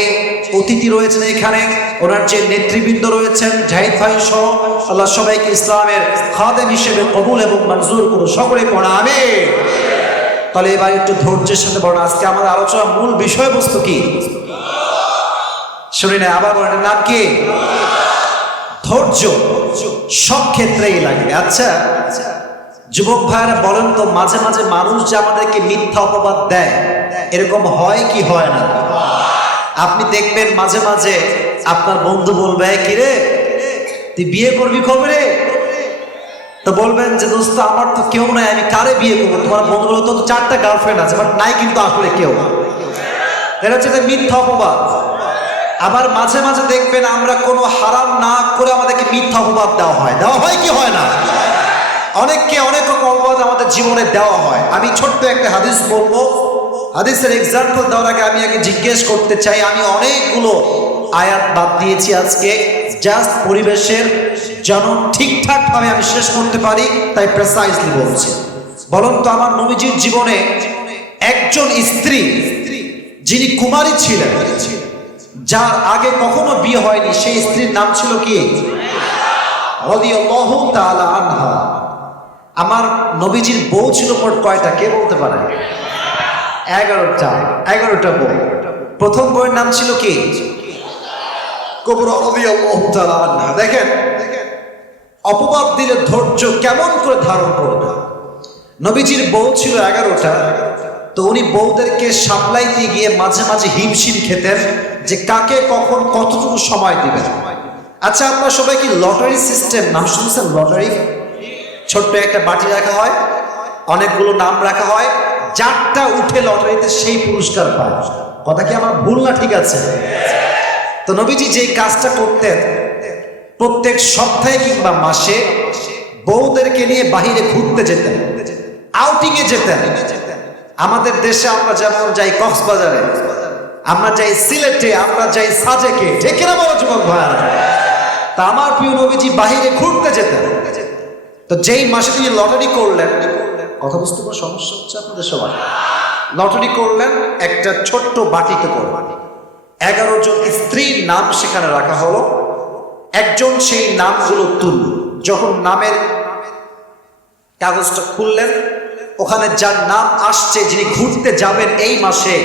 অতিথি রয়েছেন এখানে, ওনার যে নেতৃবৃন্দ রয়েছেন, জাহিদ ভাই সহ, আল্লাহ সবাইকে ইসলামের খাদেম হিসেবে কবুল এবং মঞ্জুর করুন, সকলে পড়া আমিন। তাহলে এবার একটু ধৈর্যের সাথে বলেন, আজকে আমাদের আলোচনার মূল বিষয়বস্তু কি শুনি না, আবার বলেন, নাম কি? ধৈর্য সব ক্ষেত্রেই লাগে। আচ্ছা যুবক ভাইরা বলেন তো, মাঝে মাঝে মানুষ যে আমাদেরকে মিথ্যা অপবাদ দেয়, এরকম হয় কি হয় না? আপনি দেখবেন মাঝে মাঝে আপনার বন্ধু বলবে, কি রে তুই বিয়ে করবি কবে রে? তো বলবেন যে দোস্ত আমার তো কেউ নাই, আমি কারে বিয়ে করবো? তোমার বন্ধু বলো তো 4টা গার্লফ্রেন্ড আছে, বাট নাই কিন্তু আসলে কেউ। এটা হচ্ছে মিথ্যা অপবাদ। আবার মাঝে মাঝে দেখবেন আমরা কোনো হারাম না করে আমাদেরকে মিথ্যা অপবাদ দেওয়া হয় কি হয় না? অনেককে অনেক রকম অপবাদ আমাদের জীবনে দেওয়া হয়। আমি ছোট্ট একটা হাদিস বলবো, হাদিসের এক্সাম্পল দেওয়ার আগে আমি আগে জিজ্ঞেস করতে চাই, আমি অনেকগুলো আয়াত বাদ দিয়েছি আজকে, জাস্ট পরিবেশের যেন ঠিকঠাক ভাবে আমি শেষ করতে পারি, তাই প্রেসাইজলি বলছি। বলুন তো, আমার নবীজির জীবনে একজন স্ত্রী যিনি কুমারী ছিলেন, যার আগে কখনো বিয়ে হয়নি, সেই স্ত্রীর নাম ছিল কি? রাদিয়াল্লাহু তাআলা আনহা। আমার নবীজির বউ ছিল মোট কয়টা, কে বলতে পারে? 11টা বউ। প্রথম বউয়ের নাম ছিল কি? কুবরা রাদিয়াল্লাহু তাআলা আনহা। দেখেন অপবাদ দিলে ধৈর্য কেমন করে ধারণ করবে। নবীজির বউ ছিল 11টা, তো উনি বউদেরকে সামলাইতে গিয়ে মাঝে মাঝে হিমশিম খেতেন যে কাকে কখন কতটুকু সময় দিবেন। আচ্ছা আপনারা সবাই কি লটারি সিস্টেম নাম শুনছেন? লটারি, ছোট্ট একটা বাটি রাখা হয়, অনেকগুলো নাম রাখা হয়, যারটা উঠে লটারিতে সেই পুরস্কার পায়। কথা কি আমার ভুল না ঠিক আছে? তো নবীজি যেই কাজটা করতেন, প্রত্যেক সপ্তাহে কিংবা মাসে বউদেরকে নিয়ে বাহিরে ঘুরতে যেতেন, আউটিং এ যেতেন। আমাদের দেশে আমরা যেমন যাই কক্সবাজারে, আমরা যাই সিলেটে, আমরা যাই সাজেকে, ঠিক কিনা বলো যুবক ভাইরা? তা আমার প্রিয় নবীজি বাহিরে ঘুরতে যেতেন। তো যেই মাসে তিনি লটারি করলেন, কথা বুঝতে কোনো সমস্যা হচ্ছে আপনাদের সবার? লটারি করলেন, একটা ছোট্ট বাটিতে করলেন, 11 জন স্ত্রীর নাম সেখানে রাখা হলো। একজন সেই নামগুলো তুলল। যখন নামের কাগজটা খুললেন, ওখানে যার নাম আসছে, যিনি ঘুরতে যাবেন এই মাসে,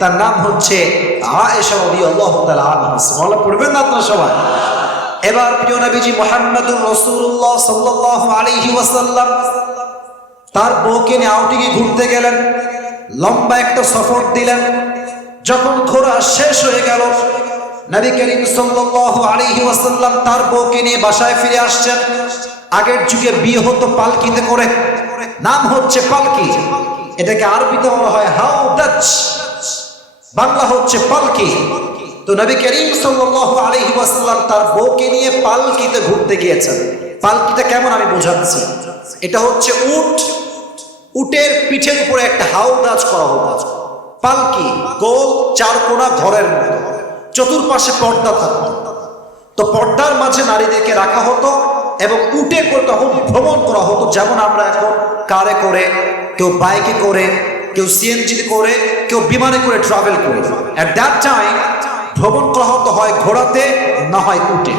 তার নাম হচ্ছে আয়েশা রাদিয়াল্লাহু তাআলা আনহা। সুবহানাল্লাহ পড়বেন না আপনারা সবাই? এবার প্রিয় নবীজি মুহাম্মদুর রাসূলুল্লাহ সাল্লাল্লাহু আলাইহি ওয়াসাল্লাম তার বউকে নিয়ে আউটিংয়ে ঘুরতে গেলেন। লম্বা একটা সফর দিলেন। যখন ঘোরা শেষ হয়ে গেল, নবী করিম সাল্লাল্লাহু আলাইহি ওয়াসাল্লাম তার বউকে নিয়ে বাসায় ফিরে আসছেন। আগের যুগে বিয়ে হতো পালকিতে করে, নাম হচ্ছে পালকি। এটাকে আরবিতে বলা হয় হাউদাজ, বাংলা হচ্ছে পালকি। তো নবী করিম সাল্লাল্লাহু আলাইহি ওয়াসাল্লাম তার বউকে নিয়ে পালকিতে ঘুরতে গিয়েছেন। পালকিটা কেমন আমি বোঝাচ্ছি। এটা হচ্ছে উট, উটের পিঠের উপরে একটা হাউদাজ করা হতো। পালকি গোল চারকোনা ঘরের মতো, চতুর্পাশে পর্দা থাকতো। তো পর্দার মাঝে নারীদেরকে রাখা হতো এবং উটে করে তখন ভ্রমণ করা হতো। যেমন আমরা এখন কারে করে, কেউ বাইকে করে, কেউ সিএনজি করে, কেউ বিমানে করে ট্রাভেল করে। এট দ্যাট টাইম ভ্রমণ করা হতো হয় ঘোড়াতে, না হয় উটে।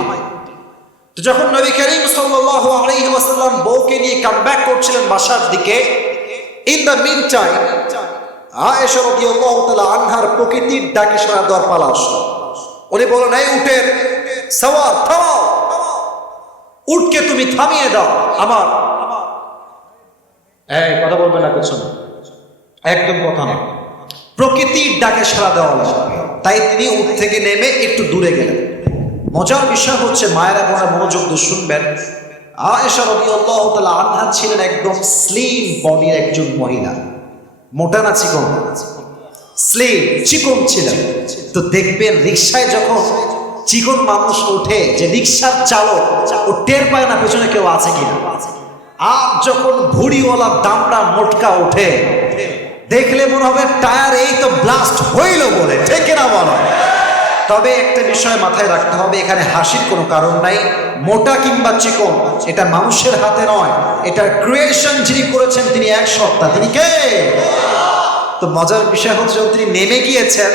তো যখন নবী করিম সাল্লাল্লাহু আলাইহি ওয়াসাল্লাম বউকে নিয়ে কামব্যাক করছিলেন বাসার দিকে, in the mean time Ayesha রাদিয়াল্লাহু তাআলা আনহার প্রকৃতির ডাকে সাড়া দেওয়ার পালা আসলো। উনি বলেন, এই উটের সওয়ার থামাও, উটকে তুমি থামিয়ে দাও। আমার এই কথা বলবেন না পেছনে, একদম কথা না। প্রকৃতির ডাকে সাড়া দেওয়া লাগবে। তাই তিনি উট থেকে নেমে একটু দূরে গেলেন। মজার বিষয় হচ্ছে, মায়েরা বোনেরা মনোযোগ দিয়ে শুনবেন, আয়েশা রাদিয়াল্লাহু তাআলা আনহা ছিলেন একদম স্লিম বডির একজন মহিলা। মোটা না চিকন? স্লিম, চিকন ছিলেন। তো দেখবেন রিকশায় যখন চিকন মানুষ ওঠে, যে রিকশার চালক ও টের পায় না পেছনে কেউ আছে কিনা। আর যখন ভুড়িওয়ালা দামড়া মোটকা ওঠে, দেখলে মনে হবে টায়ার এই তো ব্লাস্ট হইল বলে, ঠিক না বলো? তবে একটা বিষয় মাথায় রাখতে হবে, এখানে হাসির কোনো কারণ নাই। মোটা কিংবা চিকন এটা মানুষের হাতে নয়, এটা ক্রিয়েশন যিনি করেছেন তিনি এক সত্তা। তিনি কে? তো মজার বিষয় হচ্ছে, তিনি নেমে গিয়েছেন,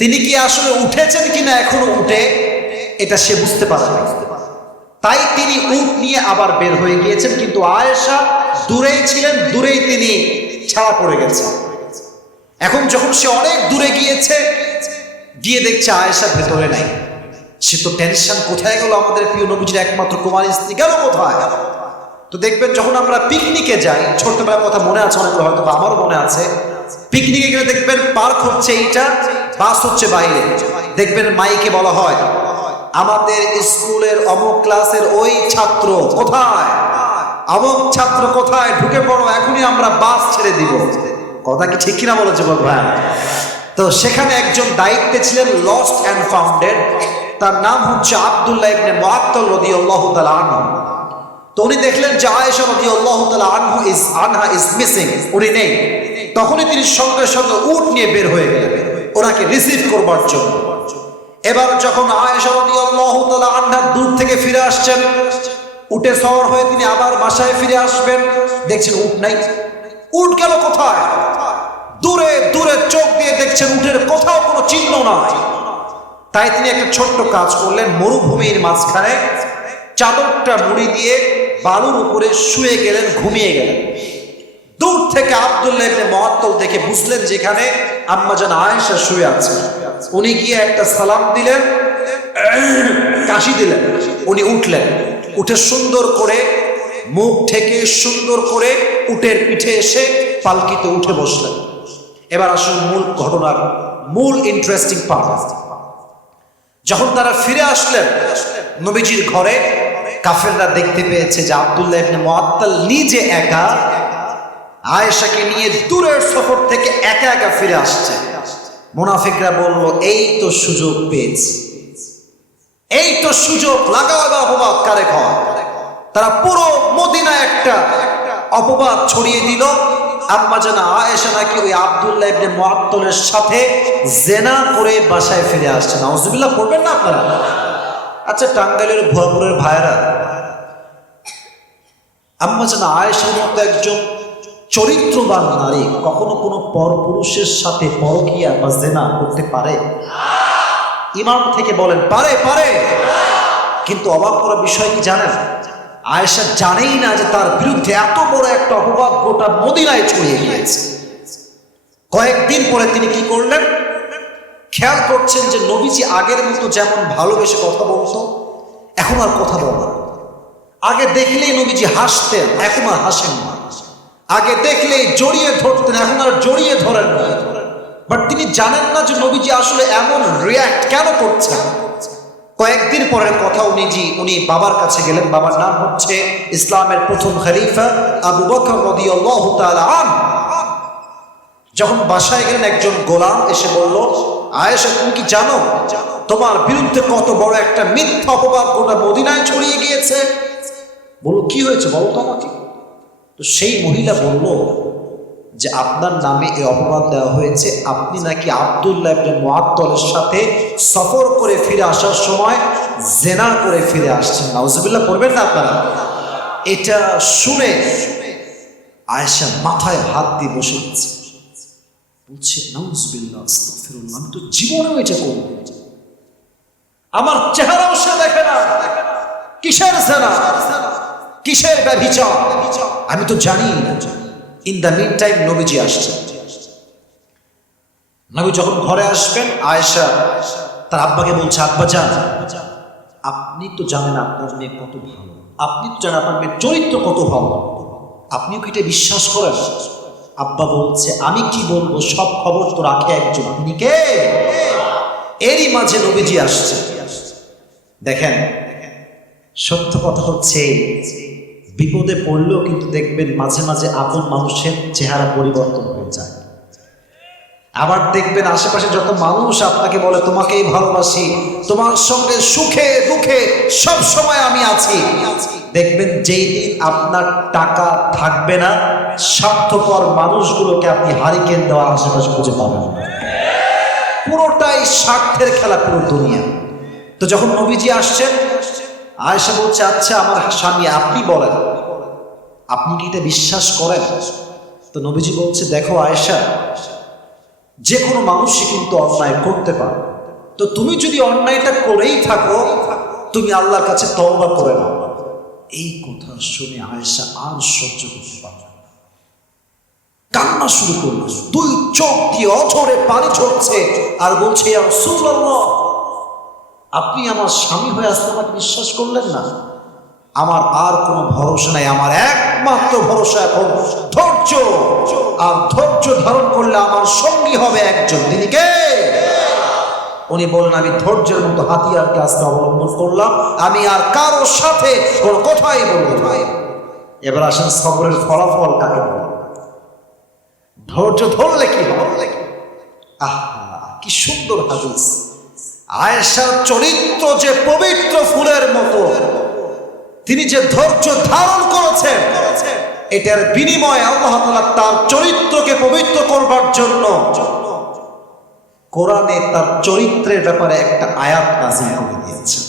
তিনি কি আসলে উঠেছেন কিনা এখনো উঠে, এটা সে বুঝতে পারে না। তাই তিনি উট নিয়ে আবার বের হয়ে গিয়েছেন। কিন্তু আয়েশা দূরেই ছিলেন, দূরেই তিনি ছাড়া পড়ে গেছেন। এখন যখন সে অনেক দূরে গিয়েছে, গিয়ে দেখছে আয়েশা ভেতরে নাই। সে তো টেনশন, কোথায় গেল আমাদের প্রিয় নবীজির একমাত্র কুমারী স্ত্রী, গেল কোথায়? তো দেখবেন যখন আমরা পিকনিকে যাই, ছোট্টবেলার কথা মনে আছে অনেকগুলো, হয়তো আমারও মনে আছে। পিকনিকে গেলে দেখবেন পার্ক হচ্ছে এইটা, বাস হচ্ছে বাইরে। দেখবেন মাইকে বলা হয়, আমাদের স্কুলের অমুক ক্লাসের ওই ছাত্র কোথায়, অমুক ছাত্র কোথায়, ঢুকে পড়ো, এখনই আমরা বাস ছেড়ে দিব। কথা কি ঠিক কিনা বলো যুবক ভাই? তো সেখানে একজন দায়িত্বে ছিলেন, লস্ট অ্যান্ড ফাউন্ডেড, তার নাম হচ্ছে আব্দুল্লাহ ইবনে মুআত্তাল রাদিয়াল্লাহু তাআলা আনহু। তো উনি দেখলেন যে আয়েশা রাদিয়াল্লাহু তাআলা আনহা ইজ মিসিং, উনি নেই। তখনই তিনি সঙ্গে সঙ্গে উট নিয়ে বের হয়ে গেলেন ওনাকে রিসিভ করবার জন্য। এবার যখন আয়েশা রাদিয়াল্লাহু তাআলা আনহা দূর থেকে ফিরে আসছেন, উটে সওয়ার হয়ে তিনি আবার বাসায় ফিরে আসবেন, দেখছেন উট নাই। উট গেল কোথায়? দূরে দূরে চোখ দিয়ে দেখছেন উটের কোথাও কোনো চিহ্ন নাই। তাই তিনি একটা ছোট্ট কাজ করলেন, মরুভূমির মাঝখানে চাদরটা মুড়ি দিয়ে বালুর উপরে শুয়ে গেলেন, ঘুমিয়ে গেলেন। দূর থেকে আব্দুল্লাহ ইবনে মুআত্তাল দেখে বুঝলেন যেখানে আম্মাজান আয়েশা শুয়ে আছে। উনি গিয়ে একটা সালাম দিলেন, কাশি দিলেন। উনি উঠলেন, উঠে সুন্দর করে মুখ থেকে সুন্দর করে উটের পিঠে এসে পালকিতে উঠে বসলেন। এবার আসুন মূল ঘটনার মূল ইন্টারেস্টিং পার্ট। যখন তারা ফিরে আসলেন নবীজির ঘরে, কাফেররা দেখতে পেয়েছে যে আব্দুল্লাহ ইবনে মুআত্তাল নিজে একা আয়েশাকে নিয়ে দূরের সফর থেকে একা একা ফিরে আসছে। মুনাফিকরা বলল, এই তো সুযোগ পেয়েছি, এই তো সুযোগ, লাগাও এবার অপবাদ কারে হয়। তারা পুরো মদিনা একটা অপবাদ ছড়িয়ে দিল, আম্মাজান আয়েশা নাকি ওই আব্দুল্লাহ ইবনে মুআত্তালের সাথে জেনা করে বাসায় ফিরে আসছে। নাউজুবিল্লাহ পড়বেন না আপনারা? আচ্ছা, টাঙ্গাইলের ভুয়াপুরের ভাইরা, আম্মাজান আয়েশার মতো একজন চরিত্রবান নারী কখনো কোনো পরপুরুষের সাথে পরকীয়া বা জেনা করতে পারে? ইমাম থেকে বলেন পারে, পারে। কিন্তু অবাক করার বিষয় কি জানেন, আয়েশা জানেই না যে তার বিরুদ্ধে এত বড় একটা অপবাদ গোটা মদিনায় ছড়িয়ে গিয়েছে। কয়েকদিন পরে তিনি কি করলেন, খেয়াল করছেন যে নবীজি আগের মতো যেমন ভালোবেসে কথা বলতো এখন আর কথা বলে না। আগে দেখলেই নবীজি হাসতেন, এখন আর হাসেন না। আগে দেখলেই জড়িয়ে ধরতেন, এখন আর জড়িয়ে ধরেন না। বাট তিনি জানেন না যে নবীজি আসলে এমন রিয়্যাক্ট কেন করছেন। কয়েকদিন পরের কথা, উনি বাবার কাছে গেলেন। বাবার নাম হচ্ছে ইসলামের প্রথম খলিফা আবু বকর রাদিয়াল্লাহু তাআলা আনহু। যখন বাসায় গেলেন, একজন গোলাম এসে বলল, আয়েশা তুমি কি জানো তোমার বিরুদ্ধে কত বড় একটা মিথ্যা অপবাদ গোটা মদিনায় ছড়িয়ে গিয়েছে? বলল কি হয়েছে বলো তো আমাকে। তো সেই মহিলা বলল যে আপনার নামে এই অপবাদ দেওয়া হয়েছে, আপনি নাকি আব্দুল্লাহ ইবনে মুআত্তালের সাথে সফর করে ফিরে আসার সময় জেনা করে ফিরে আসছেন। নাউজুবিল্লাহ পড়বেন না আপনারা? এটা শুনে আয়েশা মাথায় হাত দিয়ে বসে গেছে, বলছে নাউজুবিল্লাহ আস্তাগফিরুল্লাহ, আমি তো জীবনেও এটা করব না। আমার চেহারাও সে দেখে না, কিসের জেনা, কিসের ব্যভিচার আমি তো জানি না। ইন দ্য মিন টাইম নবীজি আসছেন। নবী যখন ঘরে আসবেন, আয়েশা তার আব্বাকে বলছে, আব্বা জান আপনি তো জানেন আপনার মেয়ে কত ভালো, আপনি তো জানেন আপনার মেয়ের চরিত্র কত ভালো, আপনিও কি এটা বিশ্বাস করেন? আব্বা বলছে, আমি কি বলবো, সব খবর তো রাখে একজন, তিনি কে? এরই মাঝে নবীজি আসছে। দেখেন সত্য কথা হচ্ছে, বিপদে পড়লেও কিন্তু দেখবেন মাঝে মাঝে আপন মানুষের চেহারা পরিবর্তন হয়ে যায়। আবার দেখবেন আশেপাশে যত মানুষ আপনাকে বলে তোমাকেই ভালোবাসি, তোমার সঙ্গে সুখে দুঃখে সব সময় আমি আছি, দেখবেন যেই দিন আপনার টাকা থাকবে না, স্বার্থপর মানুষগুলোকে আপনি হারিকেন দেওয়ার আশেপাশে খুঁজে পাবেন না। পুরোটাই স্বার্থের খেলা, পুরো দুনিয়া। তো যখন নবীজি আসছেন, আয়েশা বলছে, আচ্ছা আমার স্বামী আপনি বলেন, আপনি কি এটা বিশ্বাস করেন? তো নবীজি বলছে, দেখো আয়েশা, যে কোনো মানুষই কিন্তু অন্যায় করতে পারে, তো তুমি যদি অন্যায়টা করেই থাকো তুমি আল্লাহর কাছে তওবা করে নাও। এই কথা শুনে আয়েশা আর সহ্য করতে পারল না, কান্না শুরু করলো, দুই চোখ দিয়ে অঝরে পানি ঝরছে আর বলছে, ইয়া রাসূলুল্লাহ আপনি আমার স্বামী হয়ে আসতে আমাকে বিশ্বাস করলেন না, আমার আর কোনো ভরসা নাই, আমার একমাত্র ভরসা এখন ধৈর্য, আর ধৈর্য ধারণ করলে আমার সঙ্গী হবে একজন, তিনি কে? উনি বললেন, আমি ধৈর্যের মতো হাতিয়ারকে আজকে অবলম্বন করলাম, আমি আর কারো সাথে কোনো কথাই বলবো না। এবার আসেন সবরের ফলাফল কাকে বলে, ধৈর্য ধরলে কি হবে। আহা কি সুন্দর হাদিস। আয়েশার চরিত্র যে পবিত্র ফুলের মতো, তিনি যে ধৈর্য ধারণ করেছেন, এটার বিনিময়ে আল্লাহ তাআলা তার চরিত্রকে পবিত্র করবার জন্য কোরআনে তার চরিত্রের ব্যাপারে একটা আয়াত নাযিল করে দিয়েছেন,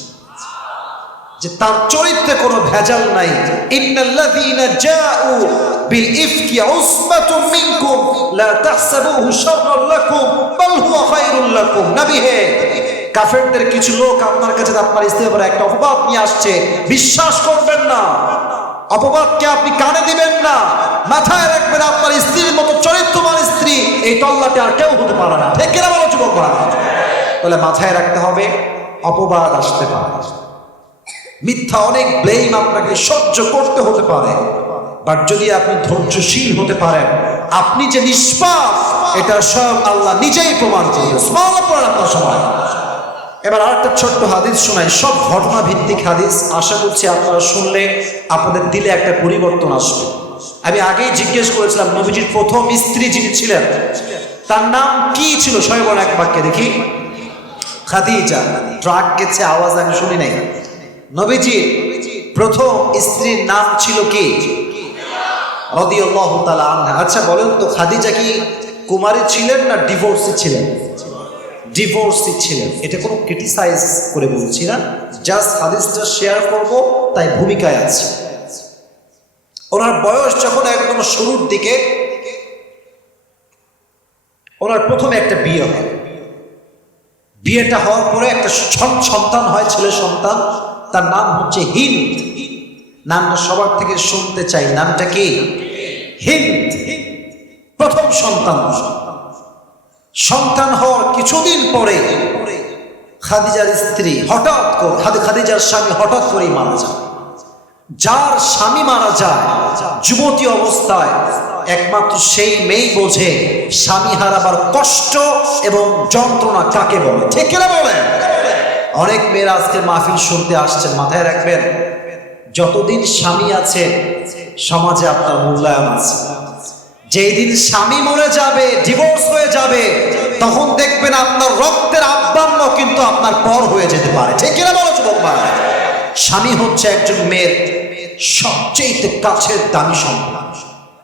যে তার চরিত্রে কোনো ভেজাল নাই। ইন্নাল্লাযীনা জাউ বিল ইফকি উসবাতুম মিনকুম লা তাহসাবুহু শাররান লাকুম বাল হুয়া খায়রুল লাকুম। নবী হে, কাফেরদের কিছু লোক আপনার কাছে আপনার স্ত্রীর উপর একটা অপবাদ নিয়ে আসছে, বিশ্বাস করবেন না, অপবাদকে আপনি কানে দিবেন না, মাথায় রাখবেন আপনার স্ত্রীর মতো চরিত্রবান স্ত্রী এই তল্লাটে আর কেউ হতে পারে না। ঠিক কিনা বলো যুবক ভাই? তাহলে মাথায় রাখতে হবে, অপবাদ আসতে পারে, মিথ্যা অনেক ব্লেম আপনাকে সহ্য করতে হতে পারে, বাট যদি আপনি ধৈর্যশীল হতে পারেন, আপনি যে নিষ্পাপ এটা সব আল্লাহ নিজেই প্রমাণ করবে। সুবহানাল্লাহ পড়েন আপনার সবাই। এবার আরেকটা ছোট্ট হাদিস শোনাই, সব ঘটনা ভিত্তিক হাদিস, আশা করছি আপনারা শুনলে আপনাদের দিলে একটা পরিবর্তন আসবে। আমি আগেই জিজ্ঞেস করেছিলাম, নবীজির প্রথম স্ত্রী যিনি ছিলেন তার নাম কি ছিল? সবাই বলেন এক বাক্যে দেখি। খাদিজা। ট্রাক গেছে, আওয়াজ আমি শুনি নাই। নবীজির প্রথম স্ত্রীর নাম ছিল কি? রাদিয়াল্লাহু তাআলা আনহা। আচ্ছা বলেন তো, খাদিজা কি কুমারী ছিলেন না ডিভোর্সি ছিলেন? ডিভোর্সি ছিলেন। এটা কোনো ক্রিটিসাইজ করে বলছি না, জাস্ট হাদিসটা শেয়ার করব তাই ভূমিকায় আছে। ওনার বয়স যখন একদম শুরুর দিকে, ওনার প্রথমে একটা বিয়ে হয়। বিয়েটা হওয়ার পরে একটা সন্তান হয়, ছেলে সন্তান। তার নাম হচ্ছে হিন্দ। নামটা সবার থেকে শুনতে চাই, নামটা কি? হিন্দ। প্রথম সন্তান হওয়ার কিছুদিন পরে খাদিজার স্ত্রী হঠাৎ করে, খাদিজার স্বামী হঠাৎ করেই মারা যায়। যার স্বামী মারা যায় যুবতী অবস্থায়, একমাত্র সেই মেয়ে বোঝে স্বামী হারাবার কষ্ট এবং যন্ত্রণা কাকে বলে। ঠিক কিনা বলেন? অনেক মেয়েরা আজকে মাহফিল শুনতে আসছেন, মাথায় রাখবেন, যতদিন স্বামী আছে সমাজে আপনার মূল্যায়ন আছে। যেই দিন স্বামী মরে যাবে, ডিভোর্স হয়ে যাবে, তখন দেখবেন আপনার রক্তের আব্বাম্য কিন্তু আপনার পর হয়ে যেতে পারে। ঠিক কিনা বলো যুবক ভাই? স্বামী হচ্ছে একজন মেয়ের সবচেয়ে কাছের দামি সম্পদ।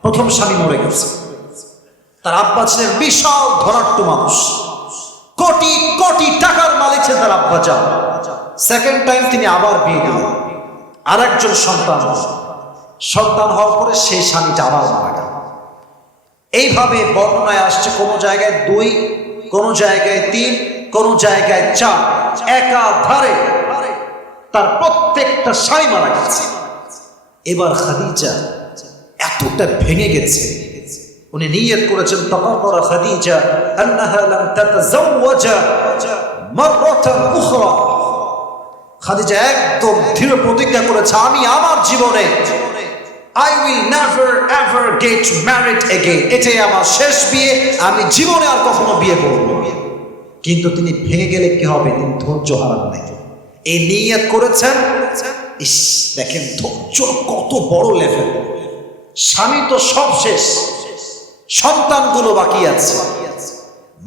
প্রথম স্বামী মরে গেছে, তার আব্বা ছিলেন বিশাল ধনাঢ্য মানুষ, কোটি কোটি টাকার মালিক ছিলেন তার আব্বা যান। সেকেন্ড টাইম তিনি আবার বিয়ে দিলেন, আর একজন সন্তান হওয়ার পরে সেই স্বামীটা আবার মারা গেল। এইভাবে বর্ণনায় আসছে, কোনো জায়গায় 2, কোনো জায়গায় 3, কোনো জায়গায় 4, একাধারে তার প্রত্যেকটা স্বামী মারা গেছে। এবার খাদিজা এতটা ভেঙে গেছে, উনি নিয়ত করেছেন তাকাররা খাদিজা আন্নাহা লাম তাতাযাওয়াজা মাররাতান উখরা। খাদিজা একদম দৃঢ় প্রতিজ্ঞা করেছে, আমি আমার জীবনে I will never ever get married again. এটাই আমার শেষ বিয়ে, আমি জীবনে আর কখনো বিয়ে করব না। কিন্তু তিনি ভেঙে গেলে কি হবে? তিনি ধৈর্য হারান নাই, এই নিয়ত করেছেন। ইস, দেখেন ধৈর্য কত বড় লেভেল। স্বামী তো সব শেষ, সন্তানগুলো বাকি আছে।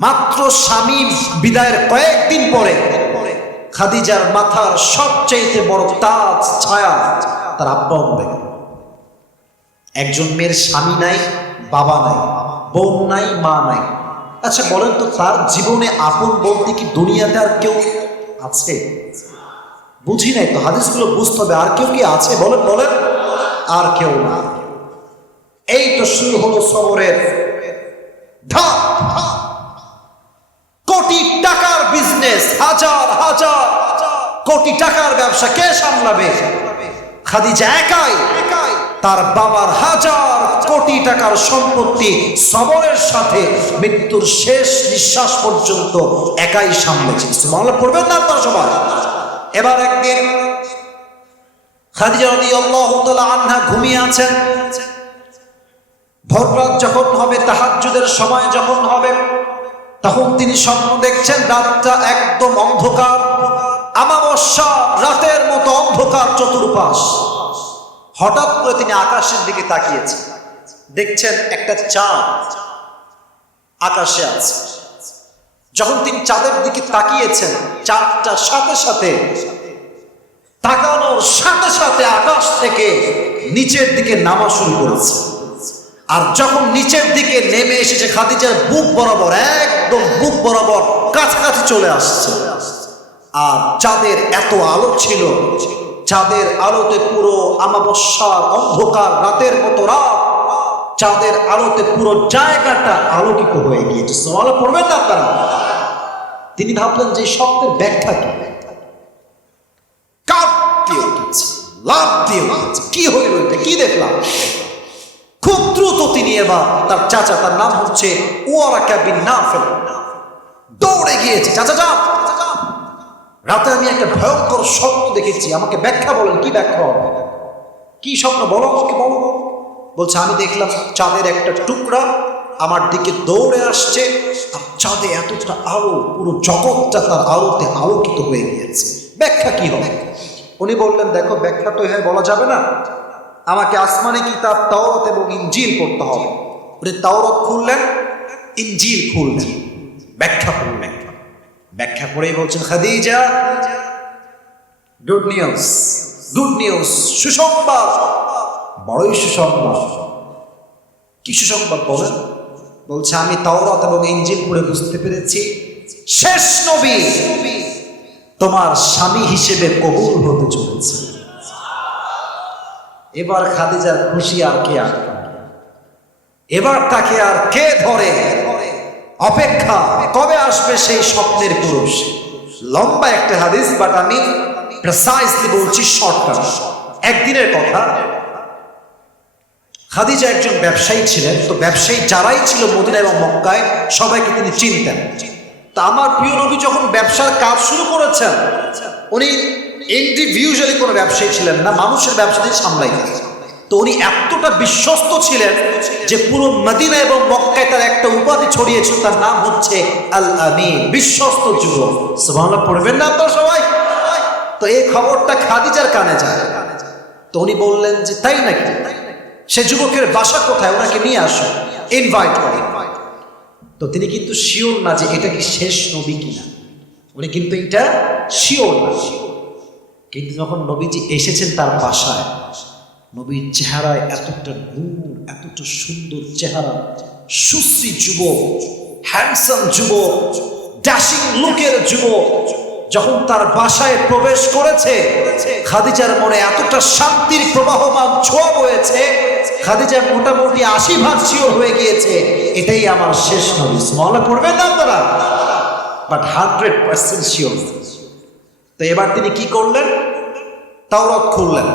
মাত্র স্বামী বিদায়ের কয়েকদিন পরে খাদিজার মাথার সবচেয়ে বড় তাজ ছায়া তার আব্বা মরে গেল। একজন মেয়ের স্বামী নাই, বাবা নাই, বোন নাই, মা নাই। আচ্ছা বলেন তো, তার জীবনে আপন বলতে কি দুনিয়াতে আর কেউ আছে? বুঝি নাই তো, হাদিসগুলো বুঝতে হবে। আর কেউ কি আছে? বলেন বলেন, আর কেউ না। এই তো শুরু হলো সবরের ধাপ। কোটি টাকার বিজনেস, হাজার হাজার কোটি টাকার ব্যবসা কে সামলাবে? খাদিজা একাই তার বাবার হাজার কোটি টাকার সম্পত্তি সবরের সাথে মৃত্যুর শেষ নিঃশ্বাস পর্যন্ত একাই সামলেছে। সুবহানাল্লাহ পড়বেন না আপনারা সবাই? এবার একদিন খাদিজা রাদিয়াল্লাহু তাআলা আনহা ঘুমিয়ে আছেন। ভোররাত যখন হবে, তাহাজ্জুদের সময় যখন হবে, তখন তিনি স্বপ্ন দেখছেন রাতটা একদম অন্ধকার, আমাবস্যা রাতের মতো অন্ধকার চতুর্পাশ। হঠাৎ করে তিনি আকাশের দিকে তাকিয়েছেন, দেখছেন একটা চাঁদ আকাশে আছে। যখন তিনি চাঁদের দিকে তাকিয়েছেন, চাঁদটা সাথে সাথে তাকানোর সাথে সাথে আকাশ থেকে নিচের দিকে নামা শুরু করেছে। আর যখন নিচের দিকে নেমে এসেছে, খাদিজার বুক বরাবর, একদম বুক বরাবর কাছাকাছি চলে আসছে। আর চাঁদের এত আলো ছিল, চাঁদের আলোতে পুরো আমাবস্যার অন্ধকার রাতের মতো রাত, চাঁদের আলোতে পুরো জায়গাটা আলোকিত হয়ে গিয়েছে। সুবহানাল্লাহ পড়বেন না আপনারা? তিনি ভাবলেন যে স্বপ্নের ব্যাখ্যা কি? কাঁপ দিয়ে উঠেছে, লাফ দিয়ে উঠেছে, কি হইল এটা, কি দেখলাম? খুব দ্রুত তিনি এবার তার চাচা, তার নাম হচ্ছে ওয়ারাকা বিন নাফেল, দৌড়ে গিয়েছে। চাচা যান, রাতে আমি একটা ভয়ঙ্কর স্বপ্ন দেখেছি, আমাকে ব্যাখ্যা বলেন, কি ব্যাখ্যা হবে? কি স্বপ্ন বলো আমাকে, বলো। বলছে আমি দেখলাম চাঁদের একটা টুকরা আমার দিকে দৌড়ে আসছে, আর চাঁদে এতটা আলো, পুরো জগৎটা তার আলোতে আলোকিত হয়ে গিয়েছে। ব্যাখ্যা কি হবে? উনি বললেন দেখো, ব্যাখ্যা তো হ্যাঁ বলা যাবে না, আমাকে আসমানি কিতাব তাওরাত এবং ইনজিল পড়তে হবে। উনি তাওরাত খুললেন, ইনজিল খুললেন, ব্যাখ্যা করলেন। ব্যাখ্যা করেই বলছেন Khadija, good news, good news, সুসংবাদ, বড়ই সুসংবাদ। কি সুসংবাদ বলেন? বলছে আমি তাওরাত এবং ইনজিল পড়ে বুঝতে পেরেছি শেষ নবী তোমার স্বামী হিসেবে কবুল হতে চলেছে। এবার খাদিজার খুশি আর কে আটকাবে? এবার তাকে আর কে ধরে? অপেক্ষা, কবে আসবে সেই স্বপ্নের পুরুষ? লম্বা একটা হাদিস, বাট আমি প্রিসাইসলি বলছি শর্টকাট। একদিনের কথা, খাদিজা একজন ব্যবসায়ী ছিলেন। তো ব্যবসায়ী যারাই ছিল মদিনা এবং মক্কায় সবাইকে তিনি চিনতেন। তা আমার প্রিয় নবী যখন ব্যবসার কাজ শুরু করেছেন, উনি ইন্ডিভিজুয়ালি কোনো ব্যবসায়ী ছিলেন না, মানুষের ব্যবসা তিনি সামলাইতেন। তো উনি এতটা বিশ্বস্ত ছিলেন যে পুরো মদিনা এবং মক্কায় তার একটা উপাধি ছড়িয়েছিল, তার নাম হচ্ছে আল আমিন, বিশ্বস্ত যুবক। সুবহানাল্লাহ পড়বেন না আপনারা সবাই? তো এই খবরটা খাদিজার কানে যায়। তো উনি বললেন যে তাই নাকি, সে যুবকের বাসা কোথায়, ওনাকে নিয়ে আসো, ইনভাইট করো। তো তিনি কিন্তু শিওর না যে এটা কি শেষ নবী কিনা, উনি কিন্তু এটা শিওর না। কিন্তু যখন নবীজি এসেছেন তার বাসায়, নবীর চেহারায় এতটা নূর, এতটা সুন্দর চেহারা, সুশ্রী যুবক, হ্যান্ডসাম যুবক, ড্যাশিং লুকের যুবক যখন তার বাসায় প্রবেশ করেছে, খাদিজার মনে এতটা শান্তির প্রবাহমান ছোঁয়া বয়েছে, খাদিজার মোটামুটি 80% শিওর হয়ে গিয়েছে এটাই আমার শেষ নবী। সুবহানাল্লাহ পড়বেন না আপনারা? But 100% sure. তো এবার তিনি কি করলেন? তাওরাত খুললেন,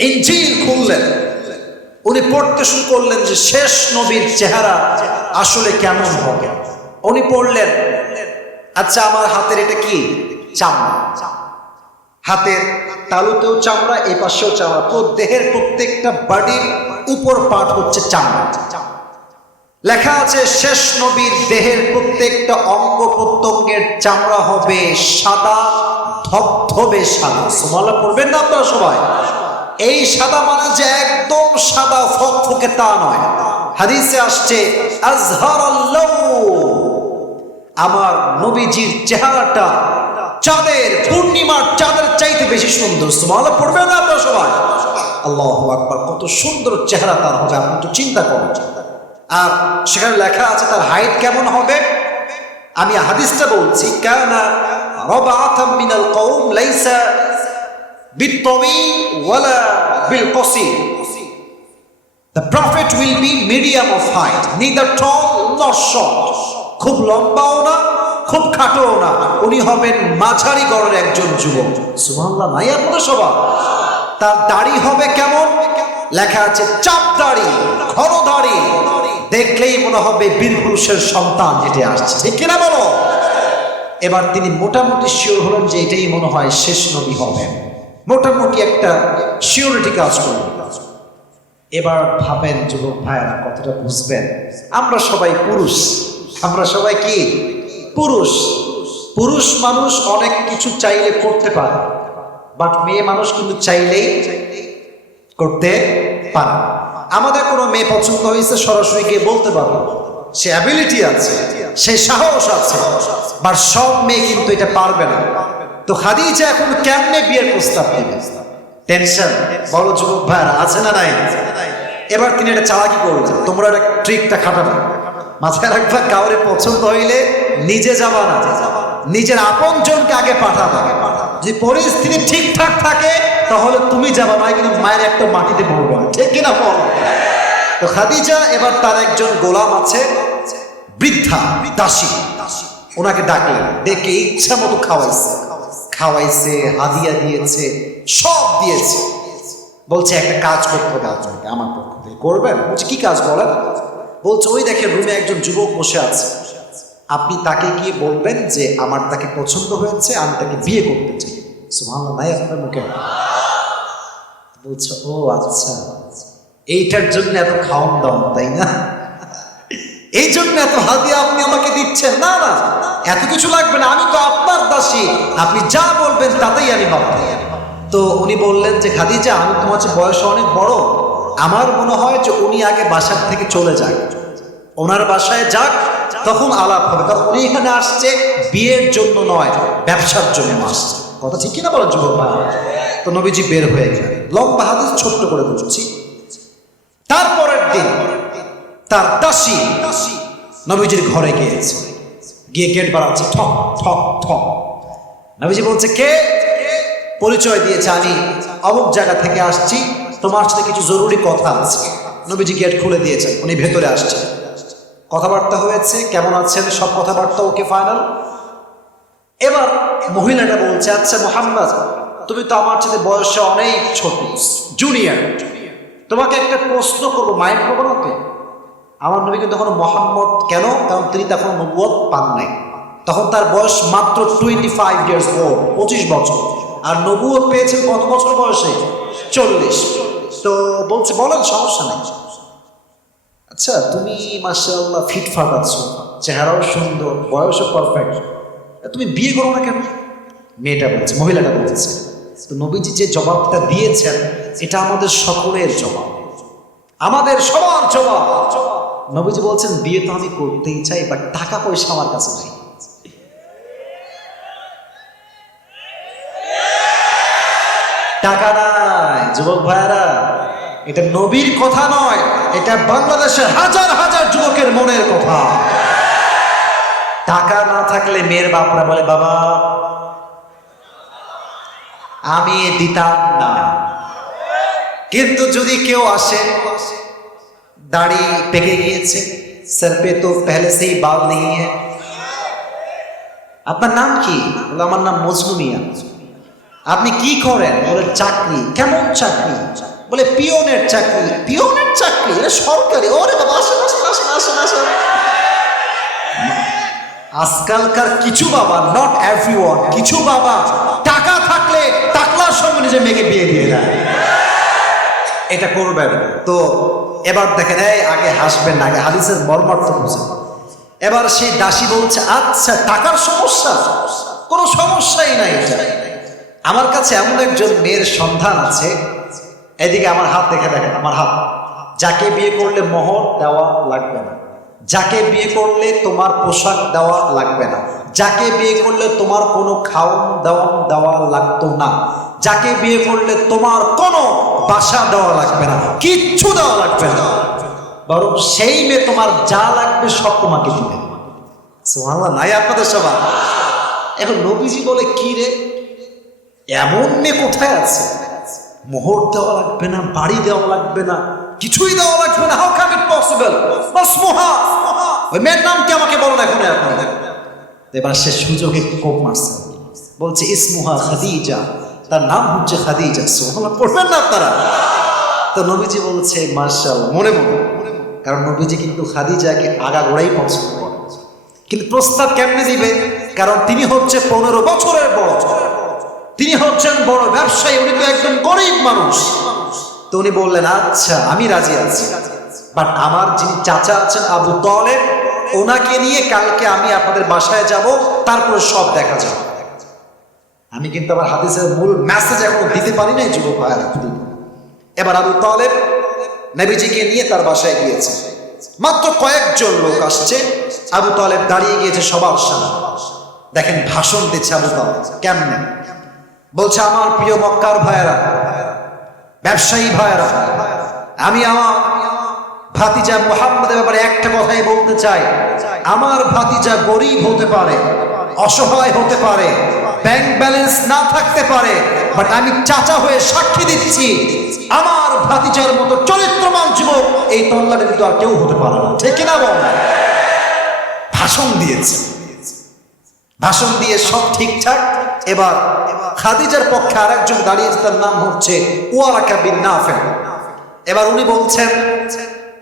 ইনজিল খুললেন, উনি পড়তে শুরু করলেন যে শেষ নবীর চেহারা আসলে কেমন হবে। উনি পড়লেন, আচ্ছা আমার হাতের এটা কি? চামড়া, হাতের তালুতেও চামড়া, এই পাশেও চামড়া, তো দেহের প্রত্যেকটা বডির উপর পার্ট হচ্ছে চামড়া। লেখা আছে শেষ নবীর দেহের প্রত্যেকটা অঙ্গ প্রত্যঙ্গের চামড়া হবে সাদা, ধবধবে সাদা। সুবহানাল্লাহ পড়বেন না আপনারা সবাই? এই সাদা মানে যে একদম সাদা ফকফকে তা নয়। হাদিসে আসছে আজহারাল্লাহ, আমার নবীজির চেহারাটা চাঁদের, পূর্ণিমার চাঁদের চাইতে বেশি সুন্দর। সুবহানাল্লাহ পড়বেন না আপনারা সবাই? আল্লাহু আকবার, কত সুন্দর চেহারা তার হবে, আপনি তো চিন্তা করুন। আর সেখানে লেখা আছে তার হাইট কেমন হবে। আমি হাদিসটা বলছি, কানা রাবাআতাম মিনাল কওম লাইসা বিত-তাওয়িল ওয়ালা বিল-কসির। The prophet will be medium of height, neither tall nor short. খুব লম্বাও না, খুব খাটোও না, উনি হবেন মাঝারি গড়ের একজন যুবক। সুবহানাল্লাহ নাই আপনারা সবাই? তার দাড়ি হবে কেমন? লেখা আছে চাপ দাড়ি, ঘন দাড়ি, দেখলেই মনে হবে বীর পুরুষের সন্তান হেঁটে আসছে, ঠিক কিনা বলো? এবার তিনি মোটামুটি শিওর হলেন যে এটাই মনে হয় শেষ নবী হবে, মোটামুটি একটা শিওরিটি কাজ করলেন। এবার ভাবেন যুবক ভাইয়েরা, কতটা বুঝবেন, আমরা সবাই পুরুষ, আমরা সবাই কি পুরুষ। পুরুষ মানুষ অনেক কিছু চাইলে করতে পারে, বাট মেয়ে মানুষ কিন্তু চাইলেই করতে পারে। আমাদের কোনো মেয়ে পছন্দ হয়েছে, সরাসরি গিয়ে বলতে পারবো, সে অ্যাবিলিটি আছে, সে সাহস আছে, বাট সব মেয়ে কিন্তু এটা পারবে না। তো খাদিজা এখন কেমনে বিয়ের প্রস্তাব দিবে? টেনশন। বলো যুবক ভাইরা, আছে না নাই? এবার তিনি এটা চালাকি করলেন, তোমরা একটা ট্রিকটা খাটাবে, মাথায় রাখবা, কাউরে পছন্দ হইলে নিজে যাবা না, নিজের আপন জনকে আগে পাঠাবা। যদি পরিস্থিতি ঠিকঠাক থাকে তাহলে তুমি যাবা, নয় কিন্তু মায়ের একটা মাটিতে পড়বে না, ঠিক কিনা বল? তো খাদিজা এবার তার একজন গোলাম আছে, বৃদ্ধা দাসী, ওনাকে ডাকলেন, ডেকে ইচ্ছা মতো খাওয়াইছে, হাদিয়া দিয়েছে, সব দিয়েছে। বলছে একটা কাজ করতে হবে আপনাকে, আমার পক্ষ থেকে করবেন? বলছে কি কাজ বলেন? বলছে ওই দেখেন রুমে একজন যুবক বসে আছে, আপনি তাকে গিয়ে বলবেন যে আমার তাকে পছন্দ হয়েছে, আমি তাকে বিয়ে করতে চাই। সুবহানাল্লাহ নাই আপনার মুখে? বলছে ও আচ্ছা, এইটার জন্য এত খাওয়ান দাওয়ান, তাই না? এই জন্য এত হাদিয়া আপনি আমাকে দিচ্ছেন? না না, এত কিছু লাগবে না, আমি তো আপনার দাসী, আপনি যা বলবেন তাতেই আমি পাবো। তো উনি বললেন যে খাদিজা, আমি তোমার চেয়ে বয়সে অনেক বড়, আমার মনে হয় যে উনি আগে বাসার থেকে চলে যাক, ওনার বাসায় যাক, তখন আলাপ হবে, কারণ উনি এখানে আসছে বিয়ের জন্য নয়, ব্যবসার জন্য আসছে। কথা ঠিক কিনা বলেন যুবক ভাই? তো নবীজি বের হয়ে গেলেন। লম্বা হাদিস ছোট্ট করে বলছি। তারপরের দিন তার দাসী নবীজির ঘরে গিয়েছে, গিয়ে গেট বাড়াচ্ছে, ঠক ঠক ঠক। নবীজি বলছে কে? পরিচয় দিয়েছে, আমি অমুক জায়গা থেকে আসছি, তোমার সাথে কিছু জরুরি কথা আছে। নবীজি গেট খুলে দিয়েছেন, উনি ভেতরে আসছেন। কথাবার্তা হয়েছে, কেমন আছেন, সব কথাবার্তা ওকে ফাইনাল। এবার মহিলাটা বলছে, আচ্ছা মুহাম্মদ, তুমি তো আমার সাথে বয়সে অনেক ছোট, জুনিয়র, তোমাকে একটা প্রশ্ন করবো, মাইন্ড করবো না তো? আমার নবী কিন্তু তখন মোহাম্মদ কেন, কারণ তিনি তখন নবুয়ত পান নাই, তখন তার বয়স মাত্র 25 ইয়ার্স ওল্ড, 25 বছর। আর নবুয়ত পেয়েছেন কত বছর বয়সে? 40। তো বলছে, বলেন, সমস্যা নেই। আচ্ছা, তুমি মাশাআল্লাহ ফিটফাট আছো, চেহারাও সুন্দর, বয়সও পারফেক্ট, তুমি বিয়ে করো না কেন? মেয়েটা বলছে, মহিলাটা বলছে। তো নবীজি যে জবাবটা দিয়েছেন, এটা আমাদের সকলের জবাব, আমাদের সবার জবাব। নবীজি বলছেন, বিয়ে তো আমি করতেই চাই, বাট টাকা পয়সা আমার কাছে নাই। টাকা নাই যুবক ভাইয়ারা, এটা নবীর কথা নয়, এটা বাংলাদেশের হাজার হাজার যুবকের মনের কথা। টাকা না থাকলে মেয়ের বাপরা বলে, বাবা আমি দিতাম না। কিন্তু যদি কেউ আসে, দাড়ি পেকে গিয়েছে, सर पे तो पहले से ही बाल नहीं है, আপনার নাম কি? বলে, আমার নাম মজনু মিয়া। আপনি কি করেন? বলে, চাকরি। কেমন চাকরি? বলে, পিওনের চাকরি। পিওনের চাকরি? এটা সরকারি? ওরে বাবা, আসেন আসেন আসেন আসেন আসেন। আজকালকার কিছু বাবা, নট এভরিওয়ান, কিছু বাবা টাকা থাকলে টাকলার সঙ্গে নিজে মেয়েকে বিয়ে দিয়ে দেয়। এটা করবেন তো। এবার দেখেন, এই আগে হাসবেন না, আগে হাদিসের মর্মার্থ বুঝেন। এবার সেই দাসী বলছে, আচ্ছা টাকার সমস্যা? কোনো সমস্যাই নাই। আমার কাছে এমন একজন মেয়ের সন্ধান আছে, এদিকে আমার হাত দেখে দেখেন, আমার হাত, যাকে বিয়ে করলে মোহর দেওয়া লাগবে না, যাকে বিয়ে করলে তোমার পোশাক দেওয়া লাগবে না, যাকে বিয়ে করলে তোমার কোনো খাওয়ান দাওয়ান দেওয়া লাগতো না, যাকে বিয়ে করলে তোমার কোনো বাসা দেওয়া লাগবে না, কিচ্ছু দেওয়া লাগবে না, বরং সেই মেয়ে তোমার যা লাগবে সব তোমাকে দিবে। সুবহানাল্লাহ, নাই আপনাদের সবার? এখন নবীজি বলে, কি রে, এমন মেয়ে কোথায় আছে? মোহর দেওয়া লাগবে না, বাড়ি দেওয়া লাগবে না, কিছুই দেওয়া লাগবে না। How come it possible? মাসমুহা, ওই মেয়ের নাম কি আমাকে বলো না এখন আপনি। এবার সে সুযোগে কোপ মারছে, বলছে, ইসমুহা খাদিজা, তার নাম হচ্ছে খাদিজা। সুবহানাল্লাহ, পড়বেন না আপনারা? তো নবীজি বলছে, মাশাআল্লাহ, মনে মনে, কারণ নবীজি কিন্তু খাদিজাকে আগাগোড়াই পছন্দ করেন। কিন্তু প্রস্তাব কেমনে দিবে? কারণ তিনি হচ্ছে 15 বছরের বড়, তিনি হচ্ছেন বড় ব্যবসায়ী, উনি তো একজন গরিব মানুষ। তো উনি বললেন, আচ্ছা আমি রাজি আছি, বাট আমার যিনি চাচা আছেন আবু তালেব, ওনাকে নিয়ে কালকে আমি আপনাদের বাসায় যাব, তারপরে সব দেখা যাবে। আমি কিন্তু আমার হাদিসের মূল মেসেজ এখন দিতে পারি নাই যুবক ভাইরা। এবার আবু তালেব নবীজিকে নিয়ে তার বাসায় গিয়েছে, মাত্র কয়েকজন লোক আসছে, আবু তালেব দাঁড়িয়ে গিয়েছে সবার সামনে। দেখেন ভাষণ দিচ্ছে আবু তালেব, কেমনে বলছে, আমার প্রিয় মক্কার ভাইয়েরা, ব্যবসায়ী ভাইয়েরা, আমি আমার ভাতিজা মুহাম্মদের ব্যাপারে একটা কথাই বলতে চাই। আমার ভাতিজা গরিব হতে পারে, অসহায় হতে পারে, ব্যাংক ব্যালেন্স না থাকতে পারে, বাট আমি চাচা হয়ে সাক্ষী দিচ্ছি, আমার ভাতিজার মতো চরিত্রবান যুবক এই তল্লাটে কিন্তু আর কেউ হতে পারে না। ঠিক কিনা বল? ভাষণ দিয়েছে, ভাষণ দিয়ে সব ঠিকঠাক। এবার খাদিজার পক্ষে আরেকজন দাঁড়িয়েছে, তার নাম হচ্ছে ওয়ারাকা বিন নাফি। এবার উনি বলছেন,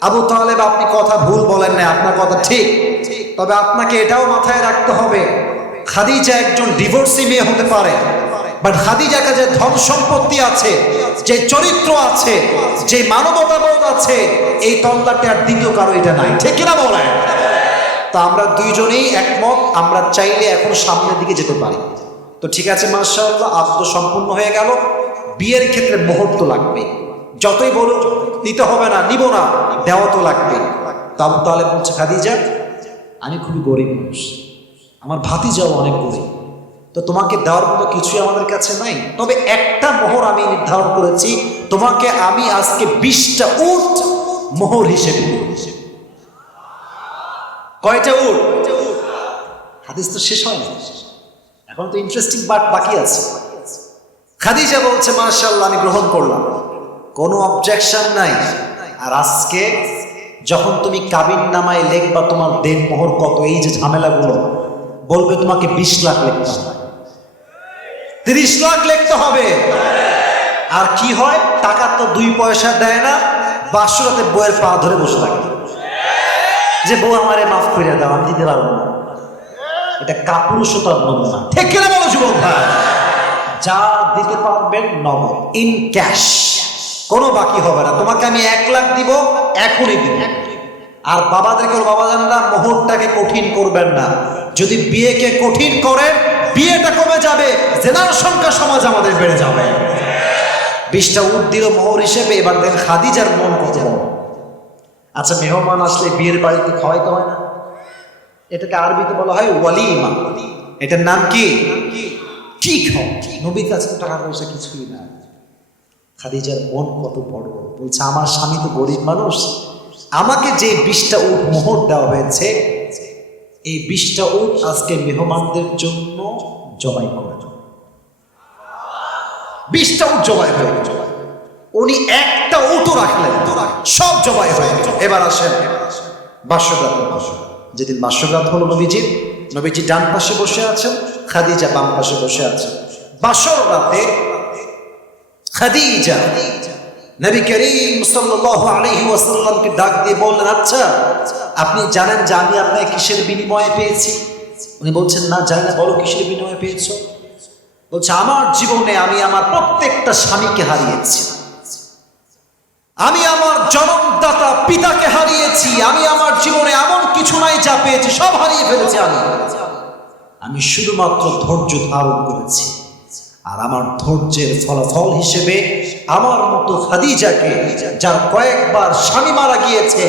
আবু তালেব, আপনি কথা ভুল বলেন না, আপনার কথা ঠিক, তবে আপনাকে এটাও মাথায় রাখতে হবে, খাদিজা একজন ডিভোর্সি মেয়ে হতে পারে, বাট খাদিজার কাছে ধন সম্পত্তি আছে, যে চরিত্র আছে, যে মানবতাবোধ আছে, এই তল্লাটে আর দ্বিতীয় কারো এটা নাই। ঠিক কিনা বলেন? তা আমরা দুইজনেই একমত, আমরা চাইলে এখন সামনের দিকে যেতে পারি। তো ঠিক আছে, মাশাআল্লাহ, আব্দ সম্পূর্ণ হয়ে গেল। বিয়ের ক্ষেত্রে মোহর তো লাগবে, যতই বলো দিতে হবে না, নিব না, দেওয়া তো লাগবে। তা আবু তালেব বলছে, খাদিজা, আমি খুবই গরিব মানুষ, আমার ভাতিজাও অনেক গরিব, তো তোমাকে দেওয়ার মতো কিছুই আমাদের কাছে নাই, তবে একটা মোহর আমি নির্ধারণ করেছি, তোমাকে আমি আজকে 20টা উট মোহর হিসেবে দেব। কয়টা উট? হাদিস তো শেষ হয় না, এখন তো ইন্টারেস্টিং পার্ট বাকি আছে। খাদিজা বলছে মাশাআল্লাহ আমি গ্রহণ করলাম, কোনো অবজেকশন নাই। আর আজকে যখন তুমি কাবিন নামায় লিখবা তোমার দেনমোহর কত, এই যে ঝামেলাগুলো, বলবে তোমাকে 20 লাখ লিখতে হবে, 30 লাখ লিখতে হবে। আর কি হয়, টাকা তো 2 পয়সা দেয় না, বাসরাতে বউয়ের পা ধরে বসে থাকে যে বউ আমারে মাফ করে দাও, আমি দিতে পারবো না। এটা কাপুরুষতার নমুনা, ঠিক কিনা বলো যুবক ভাই? যা দিতে পারবেন নগদ, ইন ক্যাশ, কোনো বাকি হবে না। তোমাকে আমি 1 লাখ দিব, এখনই দিব। আর বাবাদেরকে, বাবাজানরা, মোহরটাকে কঠিন করবেন না। যদি বিয়েকে কঠিন করেন, বিয়েটা কমে যাবে, জেনার সংখ্যা সমাজ আমাদের বেড়ে যাবে। 20টা উট দিল মোহর হিসেবে। এবার দেখ খাদিজার মন কত বড়। আচ্ছা, মেহমান আসলে বিয়ের বাড়িতে খাওয়াইতে হয় না? এটাকে আরবিতে বলা হয় ওয়ালিমা। এটার নাম কি? কি খাও? নবীর কাছে টাকা পয়সা কিছুই না। খাদিজার মন কত বড়, বলছে আমার স্বামী তো গরিব মানুষ, আমাকে যে 20টা উট মোহর দেওয়া হয়েছে, এই 20টা উট আজকে মেহমানদের জন্য জবাই করে। 20টা উট জবাই হয়ে গেল, উনি একটা উটও রাখলেন, সব জবাই হয়ে গেল। এবার আসেন বাসরাতের কথা। যেদিন বাসরাত হলো নবীজির, নবীজি ডান পাশে বসে আছেন, খাদিজা বাম পাশে বসে আছেন। বাসর রাতে খাদিজা নবী করিম সাল্লাল্লাহু আলাইহি ওয়াসাল্লামকে ডাক দিয়ে বললেন, আচ্ছা আপনি জানেন যে আমি আপনাকে কিসের বিনিময়ে পেয়েছি? উনি বলছেন না জানি না। বলো কিসের বিনিময়ে পেয়েছো? বলছে আমার জীবনে আমি আমার প্রত্যেকটা স্বামীকে হারিয়েছি, আমি আমার জন্মদাতা পিতাকে হারিয়েছি, আমি আমার জীবনে এমন কিছু নাই যা পেয়েছি, সব হারিয়ে ফেলেছি। আমি শুধুমাত্র ধৈর্য ধারণ করেছি। আর আমার ধৈর্যের ফলাফল হিসেবে আমার মতো খাদিজাকে, যার কয়েকবার স্বামী মারা গিয়েছে,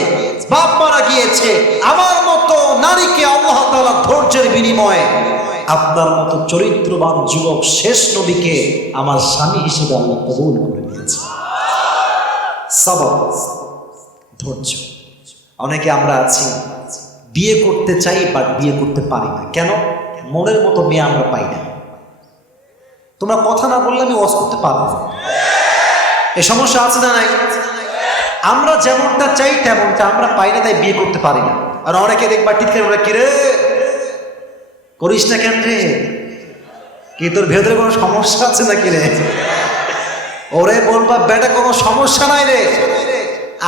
বাপ মারা গিয়েছে, আমার মতো নারীকে আল্লাহ তাআলা ধৈর্যের বিনিময়ে আপনার মতো চরিত্রবান যুবক শেষ নবীকে আমার স্বামী হিসেবে আল্লাহ কবুল করে নিয়েছে। সবর, ধৈর্য। অনেকে আমরা আছি বিয়ে করতে চাই বাট বিয়ে করতে পারি না। কেন? মনের মতো মেয়ে আমরা পাই না। তোমরা কথা না বললে আমি ওয়াজ করতে পারবো না। এই সমস্যা আছে না নাই? আমরা যেমনটা চাই তেমনটা আমরা পাই না, তাই বিয়ে করতে পারি না। আর অনেকে দেখবা টিটকারি বলে, কিরে করিস না কেন রে? কি তোর ভেতরে কোনো সমস্যা আছে নাকি রে? ওরে বলবা বেটা কোনো সমস্যা নাই রে,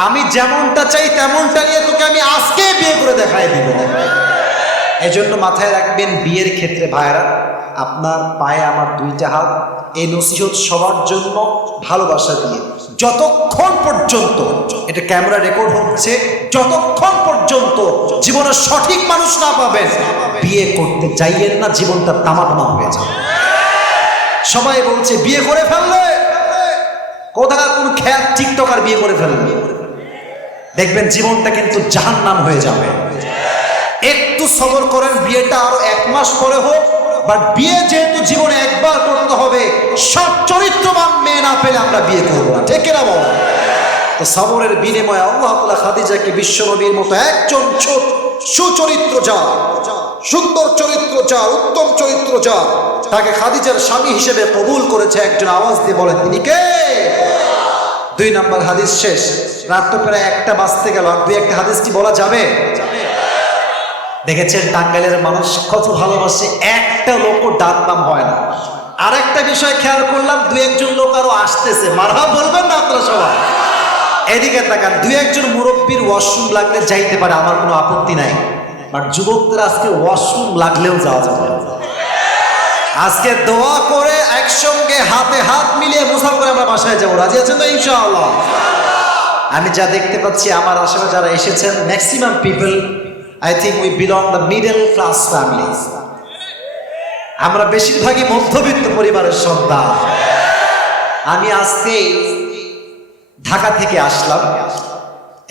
আমি যেমনটা চাই তেমনটা নিয়ে তোকে আমি আজকে বিয়ে করে দেখাই দিব। এজন্য মাথায় রাখবেন, বিয়ের ক্ষেত্রে ভাইরা, আপনার পায়ে আমার 2টা হাত। এই নসিহত সবার জন্য ভালোবাসা দিয়ে, যতক্ষণ পর্যন্ত এটা ক্যামেরা রেকর্ড হচ্ছে, যতক্ষণ পর্যন্ত জীবনের সঠিক মানুষ না পাবেন, বিয়ে করতে চাইয়েন না, জীবনটা তামাতামা হয়ে যাবে। সবাই বলছে বিয়ে করে ফেললে, কোথাকার কোন খ্যাত টিকটকার বিয়ে করে ফেললে, দেখবেন জীবনটা কিন্তু জাহান্নাম হয়ে যাবে। একটু সবর করেন, বিয়েটা আরো 1 মাস পরে হোক, বাট বিয়ে যেহেতু জীবনে একবার করতে হবে, সব চরিত্রবান মেয়ে না পেলে আমরা বিয়ে করবো না, ঠিক কিনা বল? তো সবরের বিনিময়ে আল্লাহ তাআলা খাদিজাকে বিশ্বনবীর মতো একজন সুচরিত্র যার, সুন্দর চরিত্র যার, উত্তম চরিত্র যার, তাকে খাদিজার স্বামী হিসেবে কবুল করেছে। একজন আওয়াজ দিয়ে বলেন তিনি কে? 2 নম্বর হাদিস শেষ। রাত তো প্রায় 1টা বাজতে গেল, আর 2-1টা হাদিস কি বলা যাবে? দেখেছেন টাঙ্গাইলের মানুষ কত ভালোবাসে, একটা লোকও ডাক নাম হয় না। আর একটা বিষয় খেয়াল করলাম, 2-1জন লোক আরো আসতেছে, মারহাবা বলবেন না আপনারা সবাই? এদিকে তাকান, 2-1জন মুরব্বীর ওয়াশরুম লাগলে যাইতে পারে, আমার কোনো আপত্তি নাই। বাট যুবকদের আজকে ওয়াশরুম লাগলেও যাওয়া যাবে। আজকে দোয়া করে একসঙ্গে হাতে হাত মিলিয়ে মুসাফা করে আমরা বাসায় যাবো, রাজি আছেন তো ইনশাআল্লাহ? আমি যা দেখতে পাচ্ছি আমার আশেপাশে যারা এসেছেন, maximum people, I think we belong the middle class families. আমরা বেশিরভাগই মধ্যবিত্ত পরিবারের সন্তান। আমি আজকে ঢাকা থেকে আসলাম,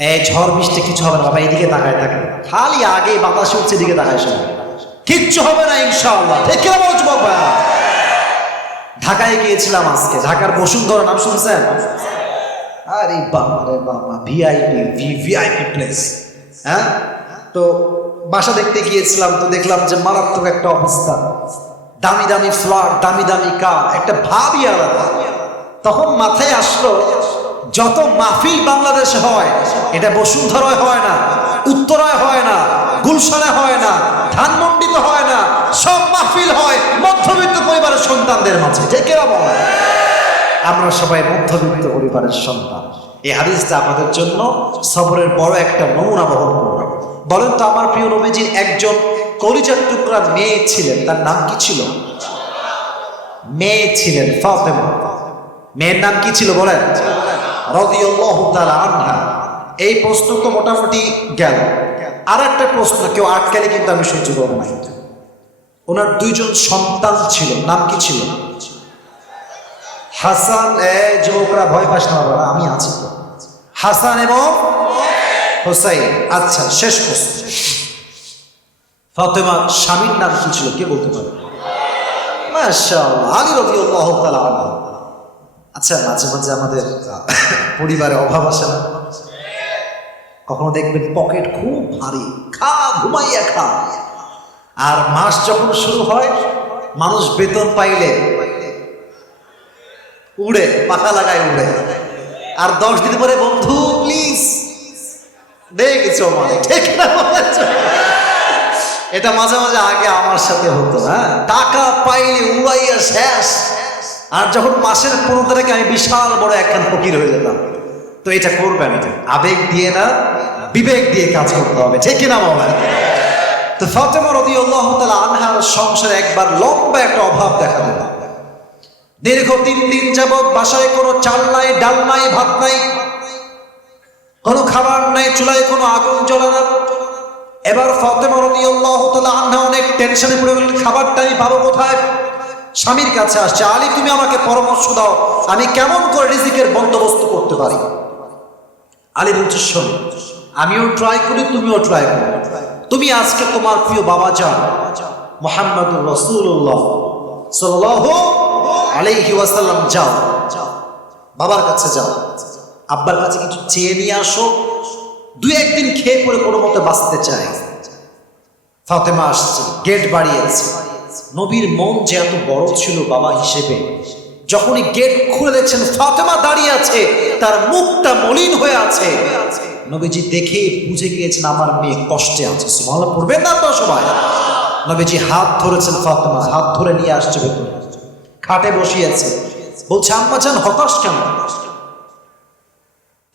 এই ঝড় বৃষ্টি কিছু হবে না বাবা, এদিকে তাকায় থাকে, খালি আগে বাতাস উঠছে, এদিকে তাকায় সবাই, কিচ্ছু হবে না ইনশাআল্লাহ, ঠিক কিনা বলছো বাবা? ঢাকায় গিয়েছিলাম আজকে, ঢাকার বসুন্ধরা নাম শুনছেন? আরে বাবা রে বাবা, ভিআইপি প্লেস। হ্যাঁ, তো বাসা দেখতে গিয়েছিলাম, তো দেখলাম যে মারাত্মক একটা অবস্থা, দামি দামি ফ্ল্যাট, দামি দামি কার, একটা ভাবই আলাদা। তখন মাথায় আসলো যত মাহফিল বাংলাদেশে হয় এটা বসুন্ধরায় হয় না, উত্তরায় হয় না, গুলশানে হয় না, ধানমন্ডিতে হয় না, সব মাহফিল হয় মধ্যবিত্ত পরিবারের সন্তানদের মাঝে। ঠিক এরা বলে আমরা সবাই মধ্যবিত্ত পরিবারের সন্তান। এই হাদিসটা আমাদের জন্য সবরের বড় একটা নমুনা বহন করবে। বলেন তো আমার প্রিয় নবীজির একজন কলিজার টুকরা মেয়ে ছিলেন, তার নাম কি ছিল? মেয়ে ছিলেন ফাতেমা। মেয়ের নাম কি ছিল বলেন? রাদিয়াল্লাহু তাআলা আনহা। এই প্রশ্ন তো মোটামুটি গেল। আর একটা প্রশ্ন কেউ আটকালে কিন্তু আমি সহ্য করব না। ওনার দুইজন সন্তান ছিল, নাম কি ছিল? হাসান। যুবকরা ভয় পাস না বাবা, আমি আছি তো। হাসান এবং হোসাইন। আচ্ছা, শেষ প্রশ্ন, ফাতেমা স্বামীর নাম কি ছিল কে বলতে পারে? মাশাআল্লাহ, আলী রাদিয়াল্লাহু তাআলা আনহু। আচ্ছা, মাঝে মাঝে আমাদের পরিবারে অভাব আসে না? কখনো দেখবেন পকেট খুব ভারী, খা ঘুমাইয়া খা। আর মাস যখন শুরু হয় মানুষ বেতন পাইলে উড়ে, পাখা লাগায় উড়ে। আর 10 দিন পরে বন্ধু প্লিজ দে কিছু মানে। ঠিক না? এটা মাঝে মাঝে আগে আমার সাথে হতো। হ্যাঁ, টাকা পাইলে উড়াইয়া শেষ। আর যখন মাসের 15 তারিখে আমি বিশাল বড় একখান ফকির হয়ে যেতাম। তো এটা করবেন, এটা আবেগ দিয়ে না, বিবেক দিয়ে কাজ করতে হবে। ঠিক কিনা বলেন? তো ফাতেমা রাদিয়াল্লাহু তাআলা আনহার সংসারে একবার লম্বা একটা অভাব দেখা দিল। দীর্ঘ 3 দিন যাবৎ বাসায় কোনো চাল নাই, ডাল নাই, ভাত নাই, কোনো খাবার নাই, চুলায় কোনো আগুন জ্বলে না। এবার ফাতেমা রাদিয়াল্লাহু তাআলা আনহা অনেক টেনশনে পড়ে গেলেন, খাবারটা আমি পাবো কোথায়? স্বামীর কাছে আসছে, আলী তুমি আমাকে পরামর্শ দাও, আমি কেমন করে রিজিকের বন্দোবস্ত করতে পারি? আলী বলছে, শোন, আমিও ট্রাই করি, তুমিও ট্রাই করো। তুমি আজকে তোমার প্রিয় বাবা যান মুহাম্মদুর রাসূলুল্লাহ সাল্লাল্লাহু আলাইহি ওয়াসাল্লাম যাও, বাবার কাছে যাও, আব্বার কাছে কিছু চেয়ে নিয়ে আসো, 2-1 দিন খেয়ে পরে কোনো মতে বাঁচতে চাই। ফাতেমা আসছে, গেট বাড়িয়েছে। নবীর মন যে এত বড় ছিল বাবা হিসেবে, যখনই গেট খুলে দেখছেন ফাতেমা দাঁড়িয়ে আছে, তার মুখটা মলিন হয়ে আছে, নবীজি দেখে বুঝে গিয়েছেন আমার মেয়ে কষ্টে আছে। সুবহানাল্লাহ পড়বেন না আপনারা সবাই? নবীজি হাত ধরেছেন ফাতেমা, হাত ধরে নিয়ে আসছে ভেতরে, খাটে বসিয়েছে। বলছে, আম্মা জান হতাশ কেন?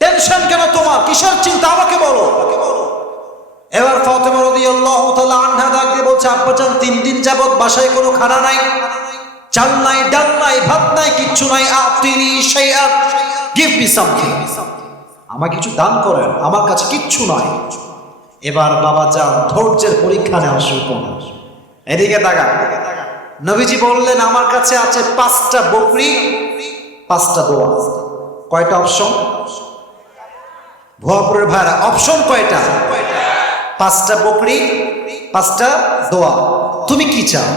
টেনশন কেন তোমার? কিসের চিন্তা আমাকে বলো। এবার ফাতেমা রাদিয়াল্লাহু তাআলা আনহা ডাক দিয়ে বলছে, আব্বা জান 3 দিন যাবত বাসায় কোনো খানা নাই, চাল নাই, ডাল নাই, ভাত নাই, কিচ্ছু নাই। আতিনি শাইআন, গিভ মি সামথিং, আমাকে কিছু দান করেন, আমার কাছে কিচ্ছু নাই। এবার বাবা যান ধৈর্যের পরীক্ষা নেওয়া শুরু করলেন। এদিকে তাকা। নবীজি বললেন, আমার কাছে আছে 5টা বকরি, 5টা দোয়া। কয়টা অপশন? ভুয়াপুরের ভাইরা অপশন কয়টা? 5টা বকরি, 5টা দোয়া। তুমি কি চাও?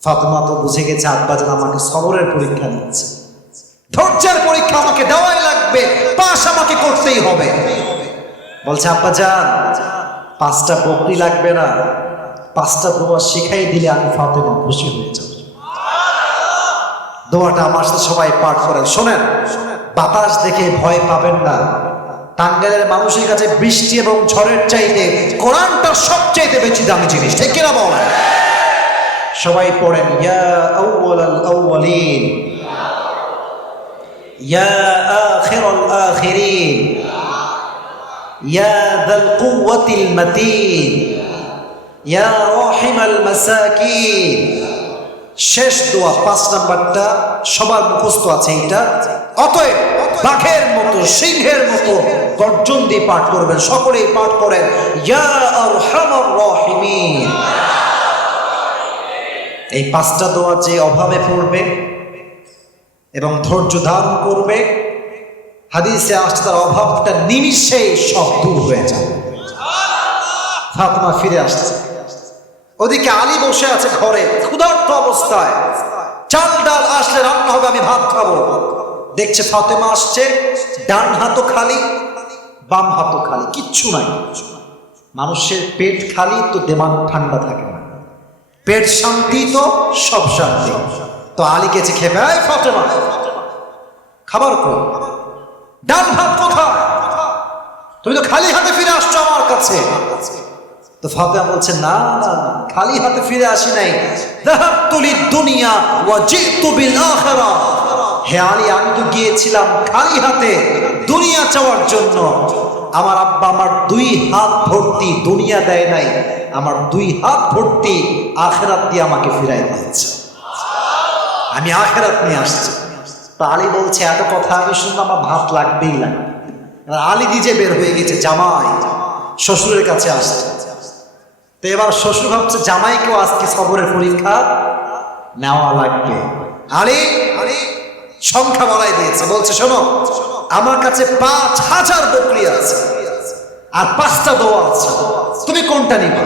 ফাতেমা তো বুঝে গেছে আব্বা জান আমাকে সবরের পরীক্ষা নিচ্ছে, ধৈর্যের পরীক্ষা আমাকে দেওয়াই লাগবে, পাস আমাকে করতেই হবে। বলছে, আব্বা জান 5টা বকরি লাগবে না, 5টা দোয়া শিখাই দিলে আমি ফাতেমা খুশি হয়ে যাব। দোয়াটা আমার সাথে সবাই পাঠ করেন। শোনেন, বাতাস দেখে ভয় পাবেন না। টাঙ্গাইলের মানুষের কাছে বৃষ্টি এবং ঝড়ের চাইতে কোরআনটা সবচাইতে বেশি দামি জিনিস। ঠিক কিনা বলেন? সবাই পড়েন, ইয়া আউয়ালাল আউয়ালিন, ইয়া আখিরাল আখিরিন, ইয়া যাল কুওয়াতিল মাতিন, ইয়া রাহিমাল মাসাকিন। শেষ দোয়া 5 নাম্বারটা সবার মুখস্থ আছে এটা। অতএব বাঘের মতো, সিংহের মতো গর্জন দিয়ে পাঠ করবেন। সকলেই পাঠ করেন, ইয়া আরহামার রাহিমিন। এই 5টা দোয়া যে অভাবে পড়বে এবং ধৈর্য ধারণ করবে, হাদিসে আসছে তার অভাবটা নিমিষেই সব দূর হয়ে যাবে। ফাতেমা ফিরে আসছে, ওদিকে আলী বসে আছে ঘরে ক্ষুধার্ত অবস্থায়। চাল ডাল আসলে রান্না হবে, আমি ভাত খাবো। দেখছে ফাতেমা আসছে, ডান হাতও খালি, বাম হাতও খালি, কিচ্ছু নাই। মানুষের পেট খালি তো দেমাগ ঠান্ডা থাকে না। পেট শান্তি তো সব শান্তি। তো আলী গেছে খেপে, এই ফাতেমা খাবার কই, ডাল ভাত কোথায়, তুমি তো খালি হাতে ফিরে আসছো আমার কাছে। তো ফাতেমা বলছে, না না, খালি হাতে ফিরে আসি নাই, যাহাবতু লিদ-দুনিয়া ওয়া জিতু বিল আখিরাহ। হে আলী, আমি তো গিয়েছিলাম খালি হাতে দুনিয়া চাওয়ার জন্য। আমার আব্বা আমার 2 হাত ভর্তি দুনিয়া দেয় নাই, আমার 2 হাত ভর্তি আখিরাত দিয়ে আমাকে ফিরাই দিয়েছে। আমি আখিরাত নিয়ে আসছি। তো আলী বলছে, এত কথা আমি শুনলাম, আমার ভাত লাগবেই লাগবে। এবার আলী নিজে বের হয়ে গেছে, জামাই শ্বশুরের কাছে আসছে। তো এবার শ্বশুর ভাবছে জামাইকেও আজকে সবরের পরীক্ষা নেওয়া লাগবে। আলী সংখ্যা বাড়াই দিয়েছে, বলছে শোনো, আমার কাছে 5000 বকরি আছে আর 5টা দোয়া আছে, তুমি কোনটা নিবে?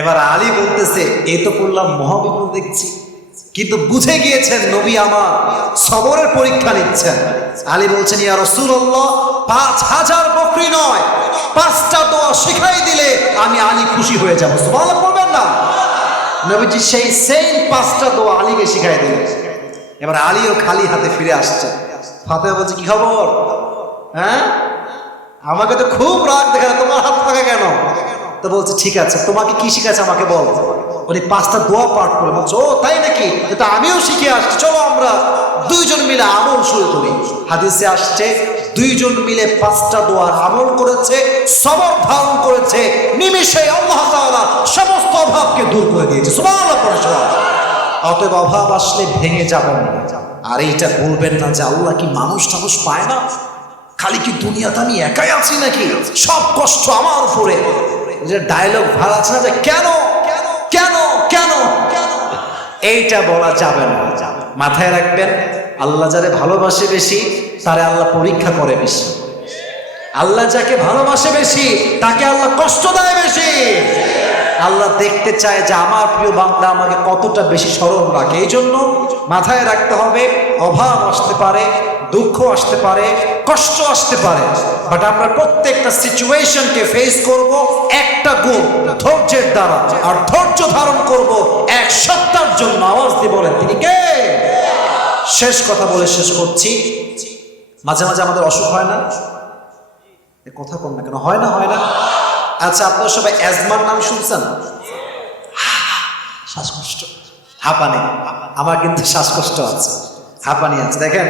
এবার আলী বলতেছে, এই তো করলাম মহাবিপদ দেখছি, কিন্তু বুঝে গিয়েছেন নবী আমার সবরের পরীক্ষা নিচ্ছেন। আলী বলছেন, ইয়া রাসূলুল্লাহ, 5000 বকরি নয়, 5টা দোয়া শিখাই দিলে আমি আলী খুশি হয়ে যাবো। সুবহানাল্লাহ বলবেন না? নবীজি সেই সেম 5টা দোয়া আলীকে শিখাই দিলেন। এবার আলীও খালি হাতে ফিরে আসছে। ফাতেমা বলছে, কি খবর? হ্যাঁ, আমাকে তো খুব রাগ দেখালে, তোমার হাত ফাঁকা কেন? তো বলছে, ঠিক আছে, তোমাকে কি শিখাচ্ছে আমাকে বল। উনি 5টা দোয়া পাঠ করে বলছে, ও তাই নাকি, এটা আমিও শিখে আসছি, চলো আমরা 2 জন মিলে আমল শুরু করি। হাদিসে আসছে 2 জন মিলে 5টা দোয়ার আমল করেছে, সবর ধারণ করেছে, নিমেষে আল্লাহ তাআলা সমস্ত অভাবকে দূর করে দিয়েছে। সুবহানাল্লাহ পড়ে সবাই। অতএব অভাব আসলে ভেঙে যাবেন না, আর এইটা বলবেন না যে আল্লাহ কি মানুষ পায় না, খালি কি দুনিয়াতে আমি একাই আছি নাকি, সব কষ্ট আমার উপরে। যে ডায়লগ ভালো আছে না, যে কেন কেন কেন, এইটা বলা যাবে না। মাথায় রাখবেন, আল্লাহ যারে ভালোবাসে বেশি, তারে আল্লাহ পরীক্ষা করে বেশি। আল্লাহ যাকে ভালোবাসে বেশি, তাকে আল্লাহ কষ্ট দেয় বেশি। আল্লাহ দেখতে চায় যে আমার প্রিয় বান্দা আমাকে কতটা বেশি স্মরণ রাখে। এই জন্য মাথায় রাখতে হবে, অভাব আসতে পারে, দুঃখ আসতে পারে, কষ্ট আসতে পারে, বাট আমরা প্রত্যেকটা সিচুয়েশনকে ফেস করব একটা গুণ, ধৈর্যের দ্বারা। আর ধৈর্য ধারণ করব 1 সপ্তাহের জন্য। আওয়াজ দিয়ে বলেন, তিনি কে? শেষ কথা বলে শেষ করছি, মাঝে মাঝে আমাদের অসুখ হয় না? কথা কম না কেন, হয় না? আচ্ছা, আপনারা সবাই অ্যাজমার নাম শুনছেন? শ্বাসকষ্ট, হাঁপানি। আমার কিন্তু শ্বাসকষ্ট আছে, হাঁপানি আছে। দেখেন,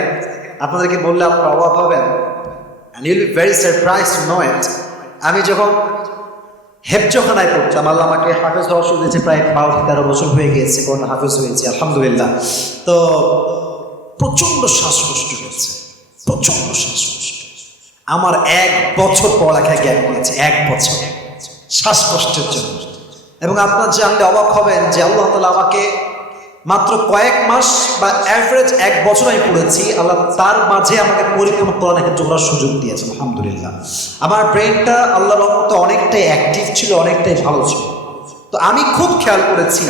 আপনাদেরকে বললে আপনারা অবাক হবেন, and you'll be very surprised to know it. আমি যখন হেফজখানায় পড়তাম, আল্লাহ আমাকে হাফেজ হওয়ার সুযোগ দিয়েছে, প্রায় 12-13 বছর হয়ে গিয়েছে, কোন হাফেজ হয়েছে আলহামদুলিল্লাহ। তো প্রচন্ড শ্বাসকষ্ট হয়েছে, প্রচন্ড শ্বাসকষ্ট। আমার 1 বছর পড়ালেখায় গ্যাপ নিয়েছে, 1 বছর শ্বাসকষ্টের জন্য। এবং আপনার জানলে অবাক হবেন যে আল্লাহ তাআলা আমাকে মাত্র কয়েক মাস বা অ্যাভারেজ 1 বছর আমি পড়েছি, আল্লাহ তার মাঝে আমাকে পরিপূর্ণ কোরআন হেফজ করার সুযোগ দিয়েছেন আলহামদুলিল্লাহ। আমার ব্রেনটা আল্লাহর রহমতে অনেকটাই অ্যাক্টিভ ছিল, অনেকটাই ভালো ছিল। তো আমি খুব খেয়াল করেছি,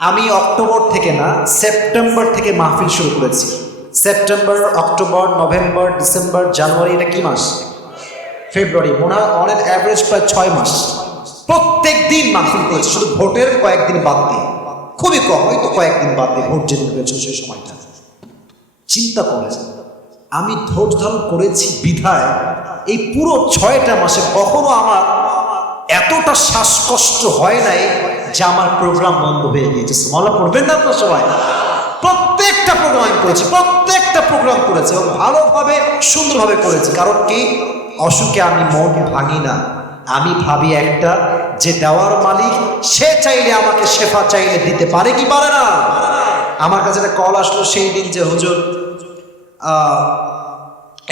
আমি অক্টোবর থেকে না, সেপ্টেম্বর থেকে মাহফিল শুরু করেছি। সেপ্টেম্বর, অক্টোবর, নভেম্বর, ডিসেম্বর, জানুয়ারি, এটা কি মাস? ফেব্রুয়ারি। মনে হয় অন অ্যাভারেজ প্রায় 6 মাস প্রত্যেক দিন মাহফিল করেছি, শুধু ভোটের কয়েকদিন বাদ দিয়ে, খুবই কম, হয়তো কয়েকদিন বাদ দিয়ে, ভোট যেদিন হয়েছে সেই সময়টা। চিন্তা করে আমি ধৈর্য ধারণ করেছি বিধায় এই পুরো 6টা মাসে কখনো আমার এতটা শ্বাসকষ্ট হয় নাই যে আমার প্রোগ্রাম বন্ধ হয়ে গিয়েছে। সুবহানাল্লাহ পড়বেন না আপনারা সবাই? প্রত্যেকটা প্রোগ্রাম আমি করেছি, প্রত্যেকটা প্রোগ্রাম করেছি এবং ভালোভাবে সুন্দরভাবে করেছি। কারণ কি, অসুখে আমি মন ভাঙি না, আমি ভাবি একটা, যে দেওয়ার মালিক সে চাইলে আমাকে শেফা চাইলে দিতে পারে কি পারে না। আমার কাছে একটা কল আসলো সেই দিন যে হুজুর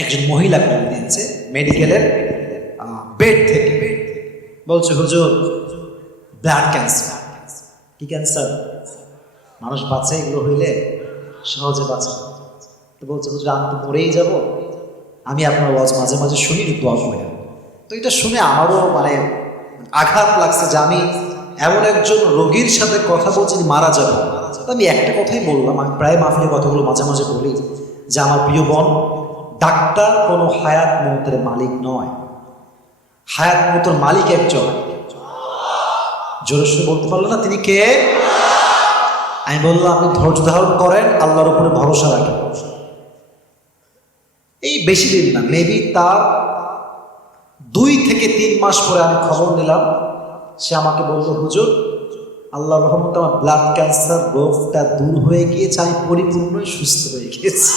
একজন মহিলা কল দিয়েছে মেডিকেলের বেড থেকে, বলছে হুজুর ব্লাড ক্যান্সার। কি ক্যান্সার? মানুষ বাঁচে এগুলো হইলে, সহজে বাঁচে। তো বলছে হুজুর আমি তো মরেই যাব, আমি আপনার ওয়াজ মাঝে মাঝে শুনি, দোয়া করে। তো এটা শুনে আমারও আঘাত লাগছে যে আমি এমন একজন রোগীর সাথে কথা বলছি মারা যাবে। তো আমি একটা কথাই বললাম, আমি প্রায় মাহফিলের কথাগুলো মাঝে মাঝে বলি, যে আমার প্রিয় বোন, ডাক্তার কোনো হায়াত মৌতের মালিক নয়, হায়াত মৌতের মালিক একজন, জোরে সোরে বলতে পারলো না তিনি কে? আমি বললাম আপনি ধৈর্য ধারণ করেন, আল্লাহর উপরে ভরসা রাখেন। এই বেশি দিন না, মেবি তার 2 থেকে 3 মাস পরে আমি খবর নিলাম, সে আমাকে বলল, হুজুর আল্লাহর রহমতে আমার ব্লাড ক্যান্সার রোগটা দূর হয়ে গিয়েছে, আমি পরিপূর্ণই সুস্থ হয়ে গিয়েছি।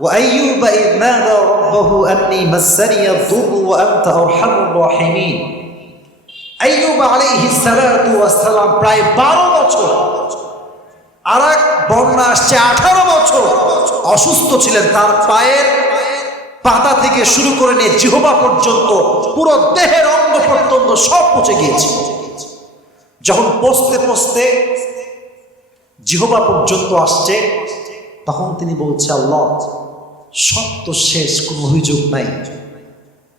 وأيوب إذ نادى ربه أني مسني الضر وأنت أرحم الراحمين। আইয়ুব আলাইহিস সালাতু ওয়াস সালাম প্রায় 12 বছর, আর এক বন্যা আসছে 18 বছর অসুস্থ ছিলেন। তার পায়ের পাতা থেকে শুরু করে নিয়ে জিহ্বা পর্যন্ত পুরো দেহের অঙ্গ প্রত্যঙ্গ সব পচে গিয়েছে। যখন পচতে পচতে জিহ্বা পর্যন্ত আসছে, তখন তিনি বলছে, আল্লাহ সব তো শেষ, কোনো অভিযোগ নাই,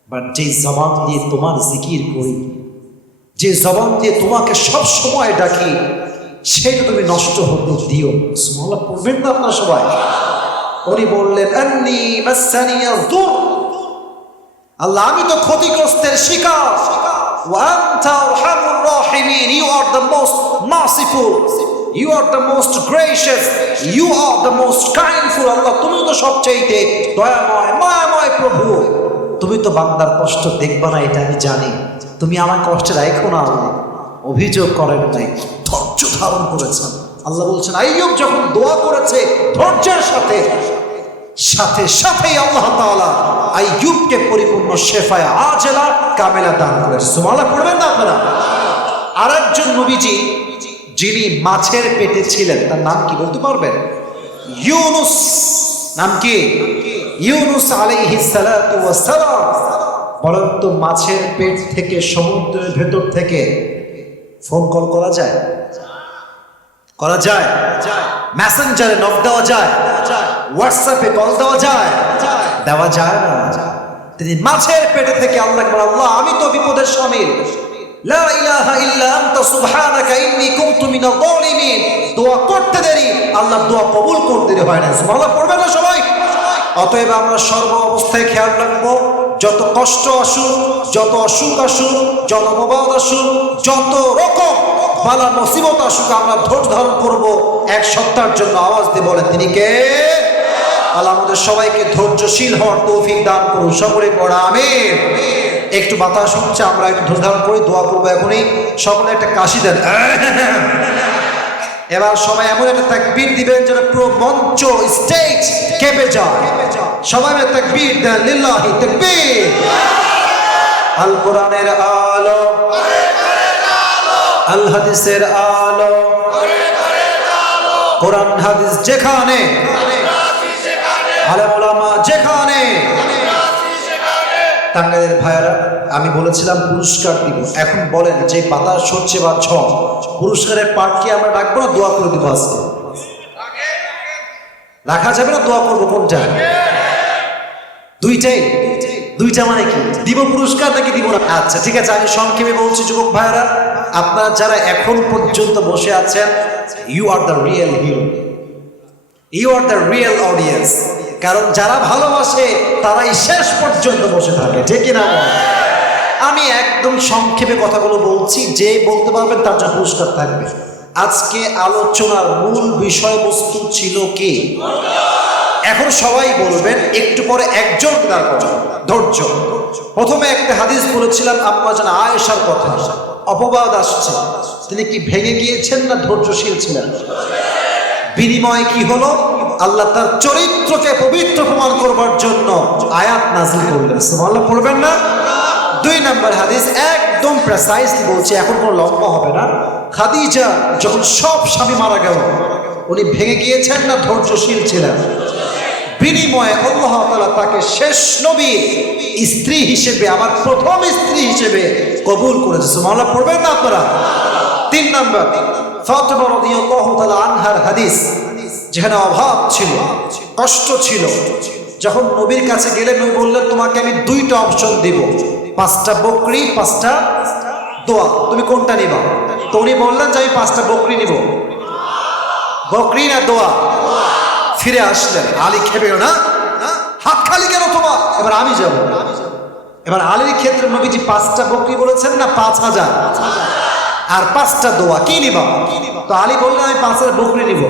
বাট যে জবান দিয়ে তোমার জিকির করি, যে জবান দিয়ে তোমাকে সব সময় ডাকি, সেটা তুমি নষ্ট হতে দিও। সুবহানাল্লাহ পড়বেন না আপনারা সবাই? উনি বললেন, আন্নী মাসানিয়া যুর, আল্লাহ আমি তো ক্ষতিগ্রস্তের শিকার, ওয়া আনতা আরহামুর রাহিমিন, you are the most merciful, you are the most gracious, you are the most kindful. আল্লাহ তুমি তো সবচেয়ে দয়াময় মায়াময় প্রভু, তুমি তো বান্দার কষ্ট দেখবা না, এটা আমি জানি, তুমি আমার কষ্টে রাখো না। আল্লাহ অভিযোগ করেন নাই, ধৈর্য ধারণ করেছেন। আল্লাহ বলছেন, আইয়ুব যখন দোয়া করেছে ধৈর্যের সাথে, সাথে সাথেই আল্লাহ তাআলা আইয়ুবকে পরিপূর্ণ শেফায়ে আজেলা কামেলা দান করেছে। সুবহানাল্লাহ পড়বেন না আপনারা? আরেকজন নবীজি যিনি মাছের পেটে ছিলেন, তার নাম কি বলতে পারবেন? ইউনুস। নাম কি? ইউনুস আলাইহিস সালাতু ওয়াস সালাম। বলেন তো, মাছের পেট থেকে, সমুদ্রের ভেতর থেকে ফোন কল করা যায়? করা যায়? মেসেঞ্জারে নক দেওয়া যায়? হোয়াটসঅ্যাপে কল দেওয়া যায়? দেওয়া যায় না। তিনি মাছের পেটে থেকে আল্লাহকে বলেন, আল্লাহ আমি তো বিপদের শামিল, লা ইলাহা ইল্লা আনতা সুবহানাকা ইন্নী কুনতু মিনাল যালিমিন। দোয়া করতে দেরি, আল্লাহ দোয়া কবুল করতে দেরি হয় না। সুবহানাল্লাহ পড়বেন না সবাই? অতএব আমরা সর্ব অবস্থায় খেয়াল রাখবো, যত কষ্ট আসুক, যত অসুখ আসুক, যত বিপদ আসুক, যত রকম বালা মুসিবত আসুক, আমরা ধৈর্য ধারণ করবো এক সত্তার জন্য। আওয়াজ দিয়ে বলেন, তিনি কে? আল্লাহ আমাদের সবাইকে ধৈর্যশীল হওয়ার তৌফিক দান করুন। সকলে পড়া আমিন। একটু বাতাস হচ্ছে, আমরা একটু ধৈর্য ধারণ করি, দোয়া করবো এখনই। সকলে একটা কাশি দেন। এবার সবাই এমন একটা তাকবীর দিবেন যেন পুরো মঞ্চ, স্টেজ কেঁপে যায়। সবাই তাকবীর দেন, লিল্লাহি তাকবীর। আল কোরআনের আলো, আল হাদিসের আলো, কোরআন হাদিস যেখানে, আলেম ওলামা যেখানে। টাঙ্গাইলের ভাইয়ারা, আমি বলেছিলাম পুরস্কার দিব, এখন বলেন যে বাতাস হচ্ছে বা ঝড়, পুরস্কারের পার্ট কি আমরা রাখবো না দোয়া করে দিব? আজকে রাখা যাবে না দোয়া করবো? কোনটা? দুইটাই? দুইটা মানে কি? দিব পুরস্কার নাকি দিব না? আচ্ছা ঠিক আছে, আমি সংক্ষেপে বলছি যুবক ভাইয়ারা, আপনারা যারা এখন পর্যন্ত বসে আছেন, you are the real hero, you are the real audience. কারণ যারা ভালোবাসে তারাই শেষ পর্যন্ত বসে থাকে, ঠিক কিনা? আমি একদম সংক্ষেপে কথাগুলো বলছি, যে বলতে পারবেন তার জন্য পুরস্কার থাকবে। আজকে আলোচনার মূল বিষয়বস্তু ছিল কি? এখন সবাই বলবেন, একটু পরে একজন তার কথা, ধৈর্য। প্রথমে একটা হাদিস বলেছিলাম আম্মা জান আয়েশার কথা, অপবাদ আসছে, তিনি কি ভেঙে গিয়েছেন না ধৈর্যশীল ছিলেন? বিনিময়ে কি হলো? আল্লাহ তার চরিত্রকে পবিত্র প্রমাণ করবার জন্য আয়াত নাযিল করলেন। সুবহানাল্লাহ পড়বেন না? 2 নম্বর হাদিস একদম প্রেসাইজলি বলছি, এখন কোনো লম্বা হবে না। খাদিজা যখন সব স্বামী মারা গেল, উনি ভেঙে গিয়েছেন না ধৈর্যশীল ছিলেন? বিনিময়ে আল্লাহ তাআলা তাকে শেষ নবী স্ত্রী হিসেবে, আমার প্রথম স্ত্রী হিসেবে কবুল করেছে। সুবহানাল্লাহ পড়বেন না আপনারা? 3 নম্বর, ফাতিমা রাদিয়াল্লাহু তাআলা আনহার হাদিস, যেখানে অভাব ছিল, কষ্ট ছিল, যখন নবীর কাছে গেলেন, নবী বললেন তোমাকে আমি 2টা অপশন দিব, 5টা বকরি, 5টা দোয়া, তুমি কোনটা নিবা? তো উনি বললেন যে আমি 5টা বকরি নিব। বকরি না দোয়া? ফিরে আসলেন, আলী খেবেও না, হাত খালি কেন তোমার? এবার আমি যাব। এবার আলীর ক্ষেত্রে নবীজি 5টা বকরি বলেছেন না 5,000, আর 5টা দোয়া, কি নিবা? তো আলী বললেন আমি 5,000 বকরি নিব।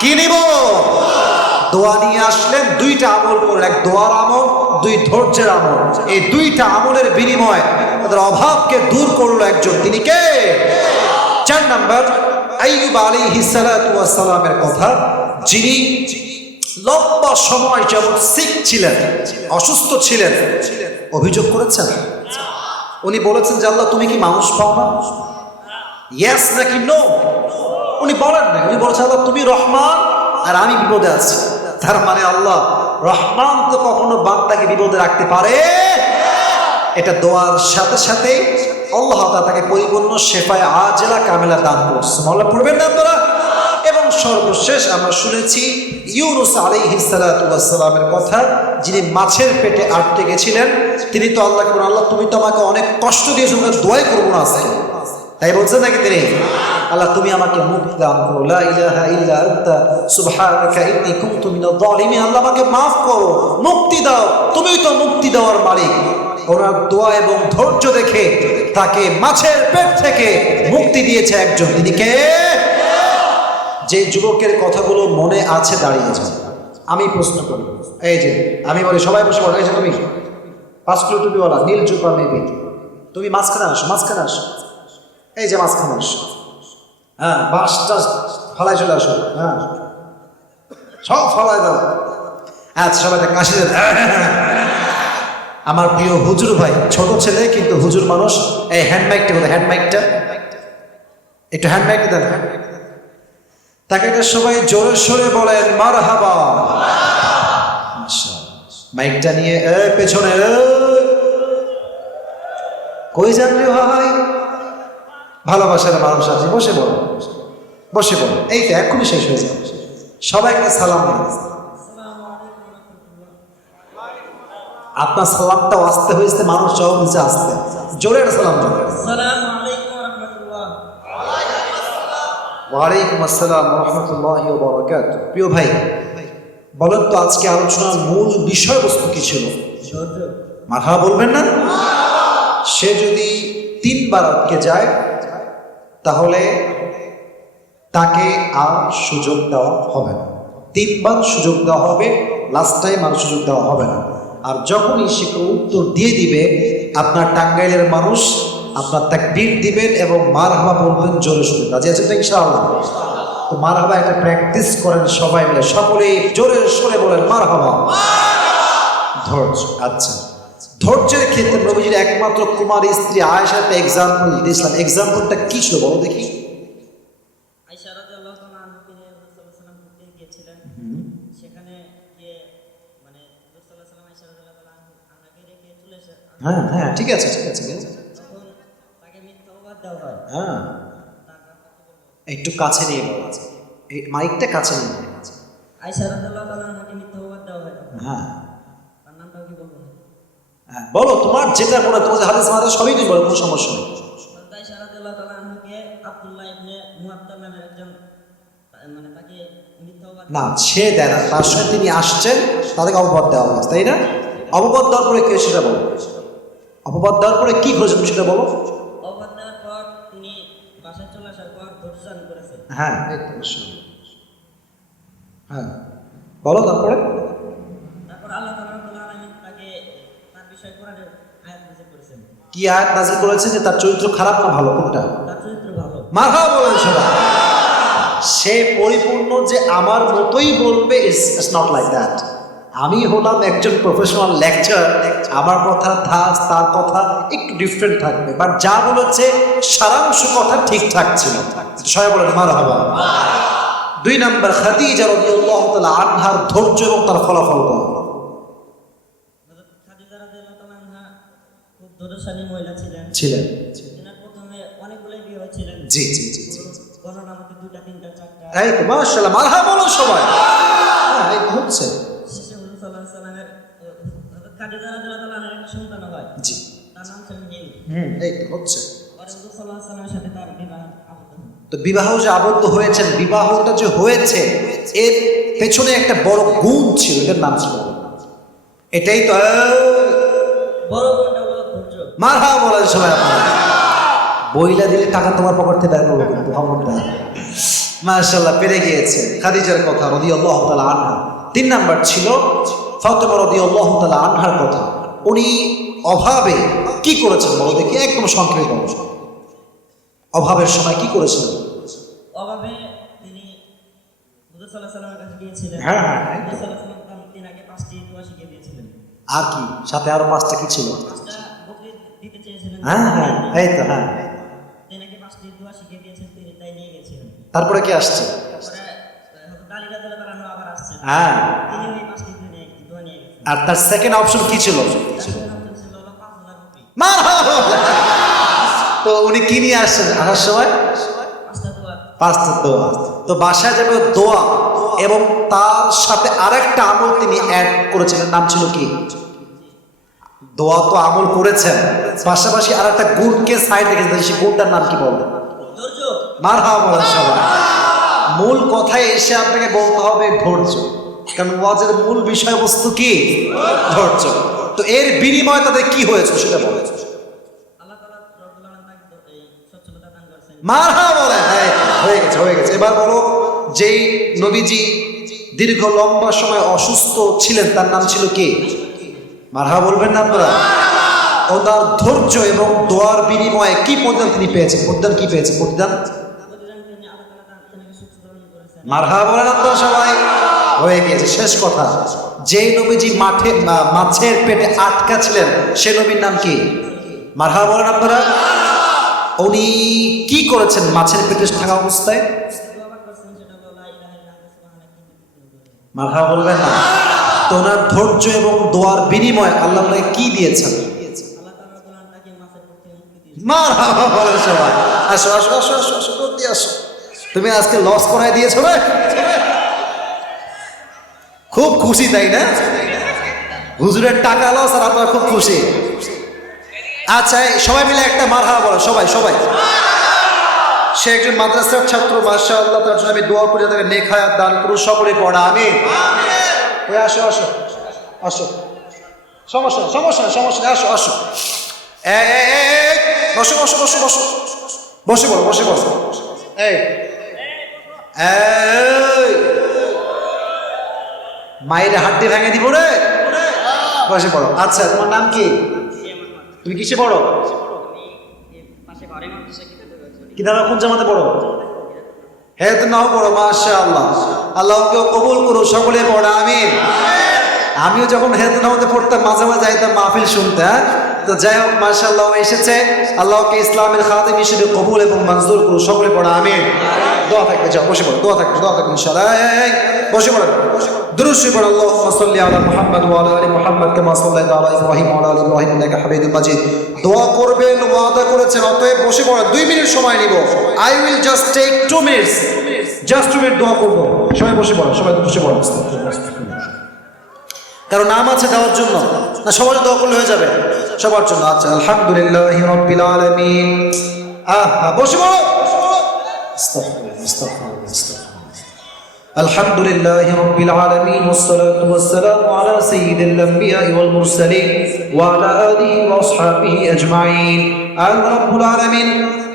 কি নিব? দোয়া নিয়ে আসলেন। 2টা আমল করলেন, এক দোয়ার আমল, 2 ধৈর্যের আমল। এই 2টা আমলের বিনিময়ে তাদের অভাবকে দূর করলো একজন, তিনি কে? 4 নাম্বার আইয়ুব আলাইহিস সালাতু ওয়াস সালামের কথা, যিনি লম্বা সময় যাবত সিক ছিলেন, অসুস্থ ছিলেন। অভিযোগ করেছেন, উনি বলেছেন যে আল্লাহ তুমি কি মানুষ পাও না? ইয়েস নাকি নো? উনি বলেন না, উনি বলেছেন আল্লাহ তুমি রহমান আর আমি বিপদে আছি। তার মানে আল্লাহ রহমান তো কখনো বান্দাকে বিপদে রাখতে পারে। এটা দোয়ার সাথে সাথে আল্লাহ তাআলা তাকে পরিপূর্ণ শেফায়ে আজেলা কামেলা দান করছে। সুবহানাল্লাহ পড়বেন না আপনারা? এবং সর্বশেষ আমরা শুনেছি ইউনুস আলাইহিস সালাতু ওয়াস সালামের কথা, যিনি মাছের পেটে আটকে গেছিলেন। তিনি তো আল্লাহকে বলেন আল্লাহ তুমি তো আমাকে অনেক কষ্ট দিয়েছো, দোয়াই করবো না আজকে, তাই বলছেন নাকি তিনি? আল্লাহ তুমি আমাকে মুক্তি দান করো, লা ইলাহা ইল্লা আনতা সুবহানাকা ইন্নী কুনতু মিনাজ জালিমিন। আল্লাহ আমাকে মাফ করো, মুক্তি দাও, তুমিই তো মুক্তি দেওয়ার মালিক। ওনার দোয়া এবং ধৈর্য দেখে তাকে মাছের পেট থেকে মুক্তি দিয়েছে একজন, তিনি কে? যে যুবকের কথাগুলো মনে আছে দাঁড়িয়ে যান। আমি প্রশ্ন করি, এই যে আমি বলি সবাই বসে পড়ো, এই যে তুমি 5 কিলো টুপিওয়ালা নীল জুপা মেবি, তুমি মাঝখানে আসো, মাঝখানে আসো, এই যে মাঝখানে আসো, হ্যাঁ বাসটা ফলায় চলে আসো, হ্যাঁ সব ফলায় দাও। আচ্ছা সবাই কাশি দেন। আমার প্রিয় হুজুর ভাই, ছোট ছেলে কিন্তু হুজুর মানুষ, এই হ্যান্ড মাইকটা বলে, হ্যান্ড মাইকটা একটু হ্যান্ড মাইকটা দেন। তাকে এটা সবাই জোরে সোরে বলেন মারহাবা। মাইকটা নিয়ে পেছনে কই যান রে ভাই? ভালোবাসার মানুষ আছে, বসে বলো, বসে বলো, এই তো এক্ষুনি শেষ হয়ে যাবে। সবাইকে সালাম দেন। আপনার সালামটাও আসতে হয়েছে, মানুষ জবাব দিচ্ছে আসতে, জোরে সালাম দেন। ওয়ালাইকুম আসসালাম ওয়া রাহমাতুল্লাহি ওয়া বারাকাতুহু। প্রিয় ভাই, বলেন তো আজকে আলোচনার মূল বিষয়বস্তু কি ছিল? মারহাবা বলবেন না? সে যদি 3 বার আটকে যায় তাহলে তাকে আর সুযোগ দেওয়া হবে না। 3 বার সুযোগ দেওয়া হবে, লাস্ট টাইম আর সুযোগ দেওয়া হবে না। আর যখনই সে উত্তর দিয়ে দিবে, আপনার টাঙ্গাইলের মানুষ আপনার তাকবীর দিবেন এবং মারহাবা বলবেন জোরে শুনে। রাজি আছেন তো ইনশাআল্লাহ? তো মারহাবা এটা প্র্যাকটিস করেন সবাই মিলে, সকলেই জোরে শুনে বলেন মারহাবা। ধৈর্য, আচ্ছা ধৈর্যের ক্ষেত্রে নবীজির একমাত্র কুমারী স্ত্রী আয়েশা একটা এক্সাম্পল দিয়েছিলাম। এক্সাম্পলটা কি ছিল বলো দেখি? আয়েশা রাদিয়াল্লাহু তাআলা আনহা তিনি রাসূলুল্লাহ সাল্লাল্লাহু আলাইহি ওয়াসাল্লাম ঘুরতে গিয়েছিলেন। সেখানে গিয়ে মানে রাসূলুল্লাহ সাল্লাল্লাহু আলাইহি ওয়াসাল্লাম আয়েশা রাদিয়াল্লাহু তাআলা আনহাকে রেখে চলে এসে, হ্যাঁ হ্যাঁ ঠিক আছে ঠিক আছে, তখন তাকে মিথ্যা অপবাদ দেওয়া হয়। হ্যাঁ তার নামটা কি বলবো? একটু কাছে নিয়ে বলো, এই মাইকটা কাছে নিয়ে বলো। আয়েশা রাদিয়াল্লাহু তাআলা আনহাকে মিথ্যা অপবাদ দেওয়া হয় তখন। হ্যাঁ তার নামটাও কি বলবো? হ্যাঁ বলো, তোমার যেটা মনে হয়, তোমার হাদিস মাথা সবই তুমি বলো, কোনো সমস্যা নেই। হযরত আয়েশা রাদিয়াল্লাহু তাআলা আনহাকে আব্দুল্লাহ ইবনে মুআত্তাব নামের একজন মানে তাকে মিথ্যা অপবাদ না সে দেয় না, তার সঙ্গে তিনি আসছেন, তাদেরকে অপবাদ দেওয়া হয়েছে, তাই না? অপবাদ দেওয়ার পরে কে সেটা বলো, অপবাদ দেওয়ার পরে কি করেছে তুমি সেটা বলো। অপবাদ দেওয়ার পর তিনি বাসায় চলে আসার পর ধৈর্য করেছেন। হ্যাঁ এই তো অবশ্যই। হ্যাঁ বলো তারপরে। তারপর আল্লাহ তাআলা রাব্বুল আলামিন তাকে তার বিষয়ে কোরআনের আয়াত নাযিল করেছেন। কি আয়াত নাযিল করেছে? যে তার চরিত্র খারাপ না ভালো, কোনটা? তার চরিত্র ভালো। মারহাবা বলেন সবাই। সে পরিপূর্ণ যে আমার মতোই বলবে, ইটস নট লাইক দ্যাট। আমি হলাম একজন প্রফেশনাল লেকচার, আমার কথা তার কথা একটু ডিফারেন্ট থাকবে, বাট যা বলেছে সারাংশ কথা ঠিকঠাক ছিল। সবাই বলেন মারহাবা। 2 নাম্বার খাদিজা রাদিয়াল্লাহু তাআলা আনহার ধৈর্য এবং তার ফলাফল বলো। হযরত খাদিজা রাদিয়াল্লাহু তাআলা আনহা খুব ধৈর্যশালী মহিলা ছিলেন। ছিলেন তিনার প্রথমে অনেকগুলোই বিয়ে হয়েছিলেন। জি জি জি জি। গণনা মতে 2টা 3টা 4টা। এই তো মাশাআল্লাহ, মারহাবা বলো সবাই। হ্যাঁ এই তো হচ্ছে। শেষে হুজুর সাল্লাল্লাহু আলাইহি ওয়াসাল্লামের হযরত খাদিজা রাদিয়াল্লাহু তাআলা আনহার একটা সন্তান হয়। জি তার নাম ছিল হিন্দ। এই তো হচ্ছে। পরে হুজুর সাল্লাল্লাহু আলাইহি ওয়াসাল্লামের সাথে তার বিবাহ আবদ্ধ হয়। তো বিবাহ যে আবদ্ধ হয়েছেন, বিবাহটা যে হয়েছে এর পেছনে একটা বড় গুণ ছিল, এটার নাম ছিল, এটাই তো বড় গুণটা হলো ধৈর্য। মারহাবা বলেন সবাই আপনারা। বইলা দিলে টাকা তোমার পকেট থেকে বের করবো কিন্তু খবরদার। মাশাআল্লাহ পেরে গিয়েছে। খাদিজার কথা রাদিয়াল্লাহু তাআলা আনহা। 3 নাম্বার ছিল ফাতেমা রাদিয়াল্লাহু তাআলা আনহার কথা। উনি অভাবে কি করেছেন বলো দেখি, একদম সংক্ষেপে বলো। অভাবের সময় কি করেছিলেন? অভাবে তিনি হুজুর সাল্লাল্লাহু আলাইহি ওয়াসাল্লামের কাছে গিয়েছিলেন। হ্যাঁ, হ্যাঁ, হ্যাঁ। হুজুর সাল্লাল্লাহু আলাইহি ওয়াসাল্লাম তিনাকে 5টি দোয়া শিখিয়ে দিয়েছিলেন। আর কি সাথে আরো 5টা কি ছিল? 5টা বকরি দিতে চেয়েছিলেন। হ্যাঁ হ্যাঁ এই তো হ্যাঁ। তিনাকে 5টি দোয়া শিখিয়ে দিয়েছেন, তিনি তাই নিয়ে গেছিলেন। তারপরে কি আসছে? তারপরে হযরত আলী রাদিয়াল্লাহু তাআলা আনহু আবার আসছেন। হ্যাঁ। তিনি ওই 5টি দোয়া নিয়ে গেছেন। আর তার সেকেন্ড অপশন কি ছিল? তার নাম ছিল 5000 রুপি। মারহাবা। তো উনি কি নিয়ে আসছেন আসার সময়? 5টা দোয়া। 5টা দোয়া। তো বাসায় যাবে দোয়া এবং তার সাথে আরেকটা আমল তিনি অ্যাড করেছিলেন, নাম ছিল কি? দোয়া তো আমল করেছেন, পাশাপাশি আরেকটা গুণকে সাইড রেখেছেন, সেই গুণটার নাম কি বলবেন? ধৈর্য। মারহাবা বলেন সবাই। মূল কথায় এসে আপনাকে বলতে হবে ধৈর্য, কারণ ওয়াজের মূল বিষয়বস্তু কি? ধৈর্য। তো এর বিনিময়ে তাদের কি হয়েছে সেটা বলেন। আল্লাহ তাআলা রব্বুল আলামিন তাকে এই সচ্ছলতা দান করেছেন। মারহাবা বলেন। হ্যাঁ হয়ে গেছে হয়ে গেছে। এবার বলো, যেই নবীজি দীর্ঘ লম্বা সময় অসুস্থ ছিলেন তার নাম ছিল কি? মারহাবা বলবেন না আপনারা? ওনার ধৈর্য এবং দোয়ার বিনিময়ে কি প্রতিদান তিনি পেয়েছেন? প্রতিদান কি পেয়েছেন? প্রতিদান প্রতিদান তিনি আল্লাহ তাআলা তিনাকে সুস্থতা দান করেছেন। মারহাবা বলেন আপনারা সবাই। হয়ে গিয়েছে। শেষ কথা, যেই নবীজি মাছের পেটে আটকা ছিলেন সে নবীর নাম কি? মারহাবা বলেন আপনারা। উনি কি করেছেন মাছের পেটে থাকা অবস্থায়? দোয়া পাঠ করেছেন, সেটা হলো লা ইলাহা ইল্লা আনতা সুবহানাকা। মারহাবা বলবেন না? তো ওনার ধৈর্য এবং দোয়ার বিনিময়ে আল্লাহ আপনাকে কি দিয়েছেন? আল্লাহ তাআলা রব্বুল আলামিন তাকে মাছের পেট থেকে মুক্তি দিয়েছেন। মারহাবা বলেন সবাই। আসো আসো আসো আসো আসো জলদি আসো। তুমি আজকে লস করাই দিয়েছো রে। খুব খুশি তাই না? হুজুরের টাকা লস আর আপনারা খুব খুশি। আচ্ছা এই সবাই মিলে একটা মারহাবা বলো, সবাই সবাই। সে একজন মাদ্রাসার ছাত্র, মাশাআল্লাহ, তার জন্য আমি দোয়া করি তাকে নেক হায়াত দান করুন, সকলে পড়া আমিন। ওই আসো আসো আসো, সমস্যা নেই, সমস্যা নেই, সমস্যা নেই, আসো আসো। এই বসো বসো বসো বসো, বসে বলো বসে বলো। এই এই মায়ের হাড্ডি ভেঙে দিব রে। বসে পড়ো। আচ্ছা তোমার নাম কি? তুমি কিসে পড়ো? পাশে ঘরে মাদ্রাসা কিতাব কিতাবে কোন জামাতে পড়ো? হ্যাঁ তো নাও পড়ো। মাশাআল্লাহ, আল্লাহকে কবুল করো, সকলে পড়া আমিন। আমিও যখন হেলথ নামাতে পড়তাম মাঝে মাঝে যাইতাম মাহফিল শুনতে। হ্যাঁ তো যাই হোক, মাশাআল্লাহ এসেছে। আল্লাহকে ইসলামের খাদিম হিসেবে কবুল এবং মঞ্জুর করো, সকলে পড়া আমিন। দোয়া থাকবে, যাও বসে পড়ো, দোয়া থাকবে, দোয়া থাকবে ইনশাআল্লাহ। এই বসে পড়ো, দুরূদ শরীফ পড়ো। আল্লাহুম্মা সাল্লি আলা মুহাম্মাদ ওয়া আলা আলি মুহাম্মাদ কামা সাল্লাইতা আলা ইব্রাহিম ওয়া আলা আলি ইব্রাহিম ইন্নাকা হামিদুম মাজিদ। দোয়া করবেন, ওয়াদা করেছেন, অতএব বসে পড়ো। 2 মিনিট সময় নিব। I will just take 2 minutes, just 2 minute দোয়া করবো। সবাই বসে পড়ো, সবাই বসে পড়ো। কারণ নাম আছে দেওয়ার জন্য না, সবার দোয়া করলে হয়ে যাবে সবার জন্য। আচ্ছা, আলহামদুলিল্লাহি রাব্বিল আলামিন। বসে পড়ো। আস্তাগফিরুল্লাহ আস্তাগফিরুল্লাহ আস্তাগফিরুল্লাহ। আলহামদুলিল্লাহি রাব্বিল আলামিন ওয়াসসালাতু ওয়াসসালামু আলা সাইয়্যিদিল আমবিয়া ওয়াল মুরসালিন ওয়া আলা আলিহি ওয়া আসহাবিহি আজমাইন। আল্লাহ রাব্বুল আলামিন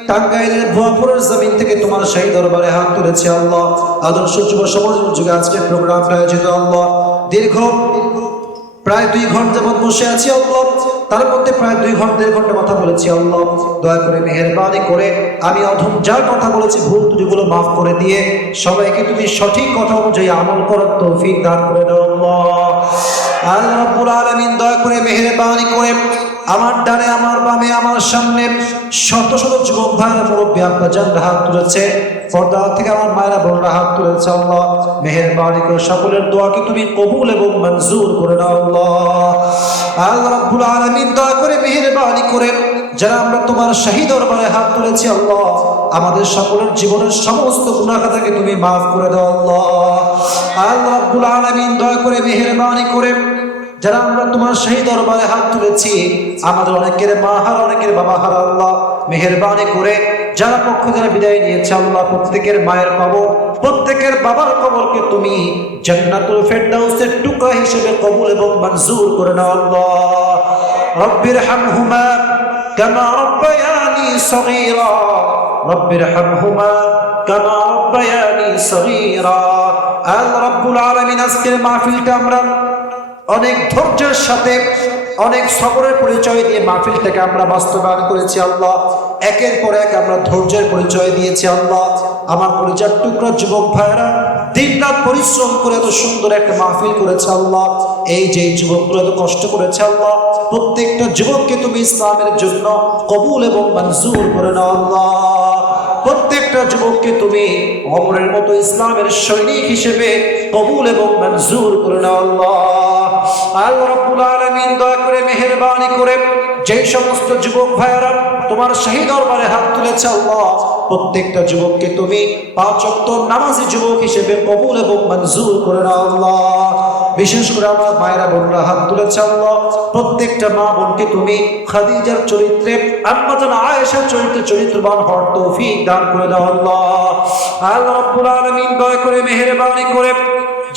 টাঙ্গাইলের ভুয়াপুরের জমিন থেকে তোমার সেই দরবারে হাত তুলেছে আল্লাহ। আদর্শ যুব সমাজ যুগে আজকে প্রোগ্রামটা আয়োজিত আল্লাহ। দীর্ঘ প্রায় 2 ঘন্টা যাবত বসে আছি আল্লাহ, তার মধ্যে প্রায় 2 ঘন্টা 1.5 ঘন্টা কথা বলেছি আল্লাহ। দয়া করে মেহেরবানি করে আমি অধম যা কথা বলেছি ভুল ত্রুটিগুলো মাফ করে দিয়ে সবাইকে তুমি সঠিক কথা অনুযায়ী আমল করার তৌফিক দান করে দাও আল্লাহ। আল্লাহ রাব্বুল আলামিন দয়া করে মেহেরবানি করে আমার ডানে আমার বামে আমার সামনে শত শত যুবক ভাইরা মুরব্বী আব্বাজানরা হাত তুলেছে, পর্দা থেকে আমার মায়েরা বোনরা হাত তুলেছে আল্লাহ। মেহেরবানি করে সকলের দোয়াকে তুমি কবুল এবং মঞ্জুর করে নাও আল্লাহ। আল্লাহ রাব্বুল আলামিন দয়া করে মেহেরবানি করে যারা আমরা তোমার শাহী দরবারে হাত তুলেছি আল্লাহ, আমাদের সকলের জীবনের সমস্ত গুনাহ খাতাকে তুমি মাফ করে দাও আল্লাহ। আল্লাহ রাব্বুল আলামিন দয়া করে মেহেরবানি করে যারা আমরা তোমার শাহী দরবারে হাত তুলেছি, আমাদের অনেকের মা হারা, অনেকের বাবা হারা আল্লাহ, মেহেরবানি করে যারা পক্ষ যারা বিদায় নিয়েছে আল্লাহ, প্রত্যেকের মায়ের কবর, প্রত্যেকের বাবার কবরকে তুমি জান্নাতুল ফেরদাউসের টুকরা হিসেবে কবুল এবং মঞ্জুর করে নাও আল্লাহ। রব্বিরহামহুমা কামা রব্বায়ানি সগীরা, রব্বিরহামহুমা কামা রব্বায়ানি সগীরা। আল্লাহ রাব্বুল আলামিন আজকের মাহফিলটা আমরা অনেক ধৈর্যের সাথে অনেক সবরের পরিচয় দিয়ে মাহফিলটাকে আমরা বাস্তবায়ন করেছি আল্লাহ। একের পর এক আমরা ধৈর্যের পরিচয় দিয়েছি আল্লাহ। আমার পরিচয় টুকরা যুবক ভাইরা দিনরাত পরিশ্রম করে এত সুন্দর একটা মাহফিল করেছে আল্লাহ। এই যে যুবকগুলো এত কষ্ট করেছে আল্লাহ, প্রত্যেকটা যুবককে তুমি ইসলামের জন্য কবুল এবং মঞ্জুর করে নাও আল্লাহ। প্রত্যেকটা যুবককে তুমি অমরের মতো ইসলামের সৈনিক হিসেবে কবুল এবং মঞ্জুর করে নাও আল্লাহ। আল্লাহ রাব্বুল আলামিন দয়া করে মেহেরবানি করে যে সমস্ত যুবক ভাইয়েরা তোমার শাহী দরবারে হাত তুলেছে আল্লাহ, প্রত্যেকটা যুবককে তুমি 5 ওয়াক্ত নামাজি যুবক হিসেবে কবুল এবং মঞ্জুর করে নাও আল্লাহ। বিশেষ করে আমার মায়েরা বোনরা হাত তুলেছে আল্লাহ, প্রত্যেকটা মা বোনকে তুমি খাদিজার চরিত্রে, আম্মা জান আয়েশার চরিত্রে চরিত্রবান হওয়ার তৌফিক দান করে দাও আল্লাহ। আল্লাহ রাব্বুল আলামিন দয়া করে মেহেরবানি করে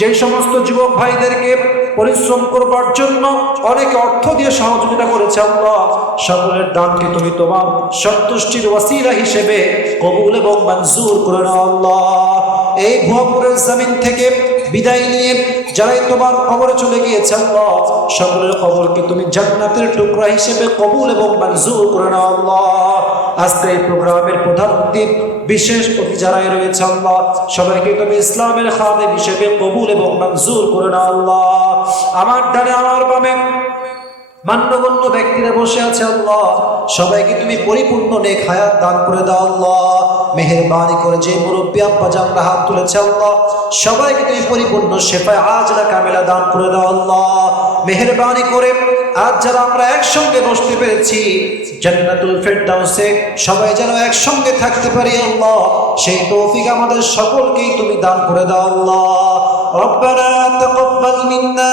যে সমস্ত যুবক ভাইদেরকে পরিশ্রম করবার জন্য অনেকে অর্থ দিয়ে সহযোগিতা করেছে আল্লাহ, সকলের দানকে তুমি তোমার সন্তুষ্টির ওয়াসিলা হিসেবে কবুল এবং মঞ্জুর করে নাও আল্লাহ। এই ভুয়াপুরের জমিন থেকে বিদায় নিয়ে যারাই তোমার কবরে চলে গিয়েছে আল্লাহ, সকলের কবরকে তুমি জান্নাতের টুকরা হিসেবে কবুল এবং মঞ্জুর করে নাও আল্লাহ। আজকে এই প্রোগ্রামের প্রধান অতিথি বিশেষ অতিথি যারাই রয়েছে আল্লাহ, সবাইকে তুমি ইসলামের খাদেম হিসেবে কবুল এবং মঞ্জুর করে নাও আল্লাহ। আমার ডানে আমার বামে মান্যগণ্য ব্যক্তিরা বসে আছে আল্লাহ, সবাইকে তুমি পরিপূর্ণ নেক হায়াত দান করে দাও আল্লাহ। মেহেরবানি করে যে মুরব্বী আব্বা জানরা হাত তুলেছে আল্লাহ, সবাইকে তুমি পরিপূর্ণ শেফায়ে আজলা কামিলা দান করে দাও আল্লাহ। মেহেরবানি করে আজ যারা আমরা একসঙ্গে বসতে পেরেছি জান্নাতুল ফেরদাউসে সবাই যেন একসঙ্গে থাকতে পারি আল্লাহ, সেই তৌফিক আমাদের সকলকেই তুমি দান করে দাও আল্লাহ। রব্বানা তাকাব্বাল মিন্না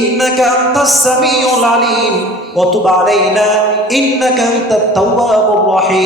إنك أنت السميع العليم وتب علينا إنك أنت التواب الرحيم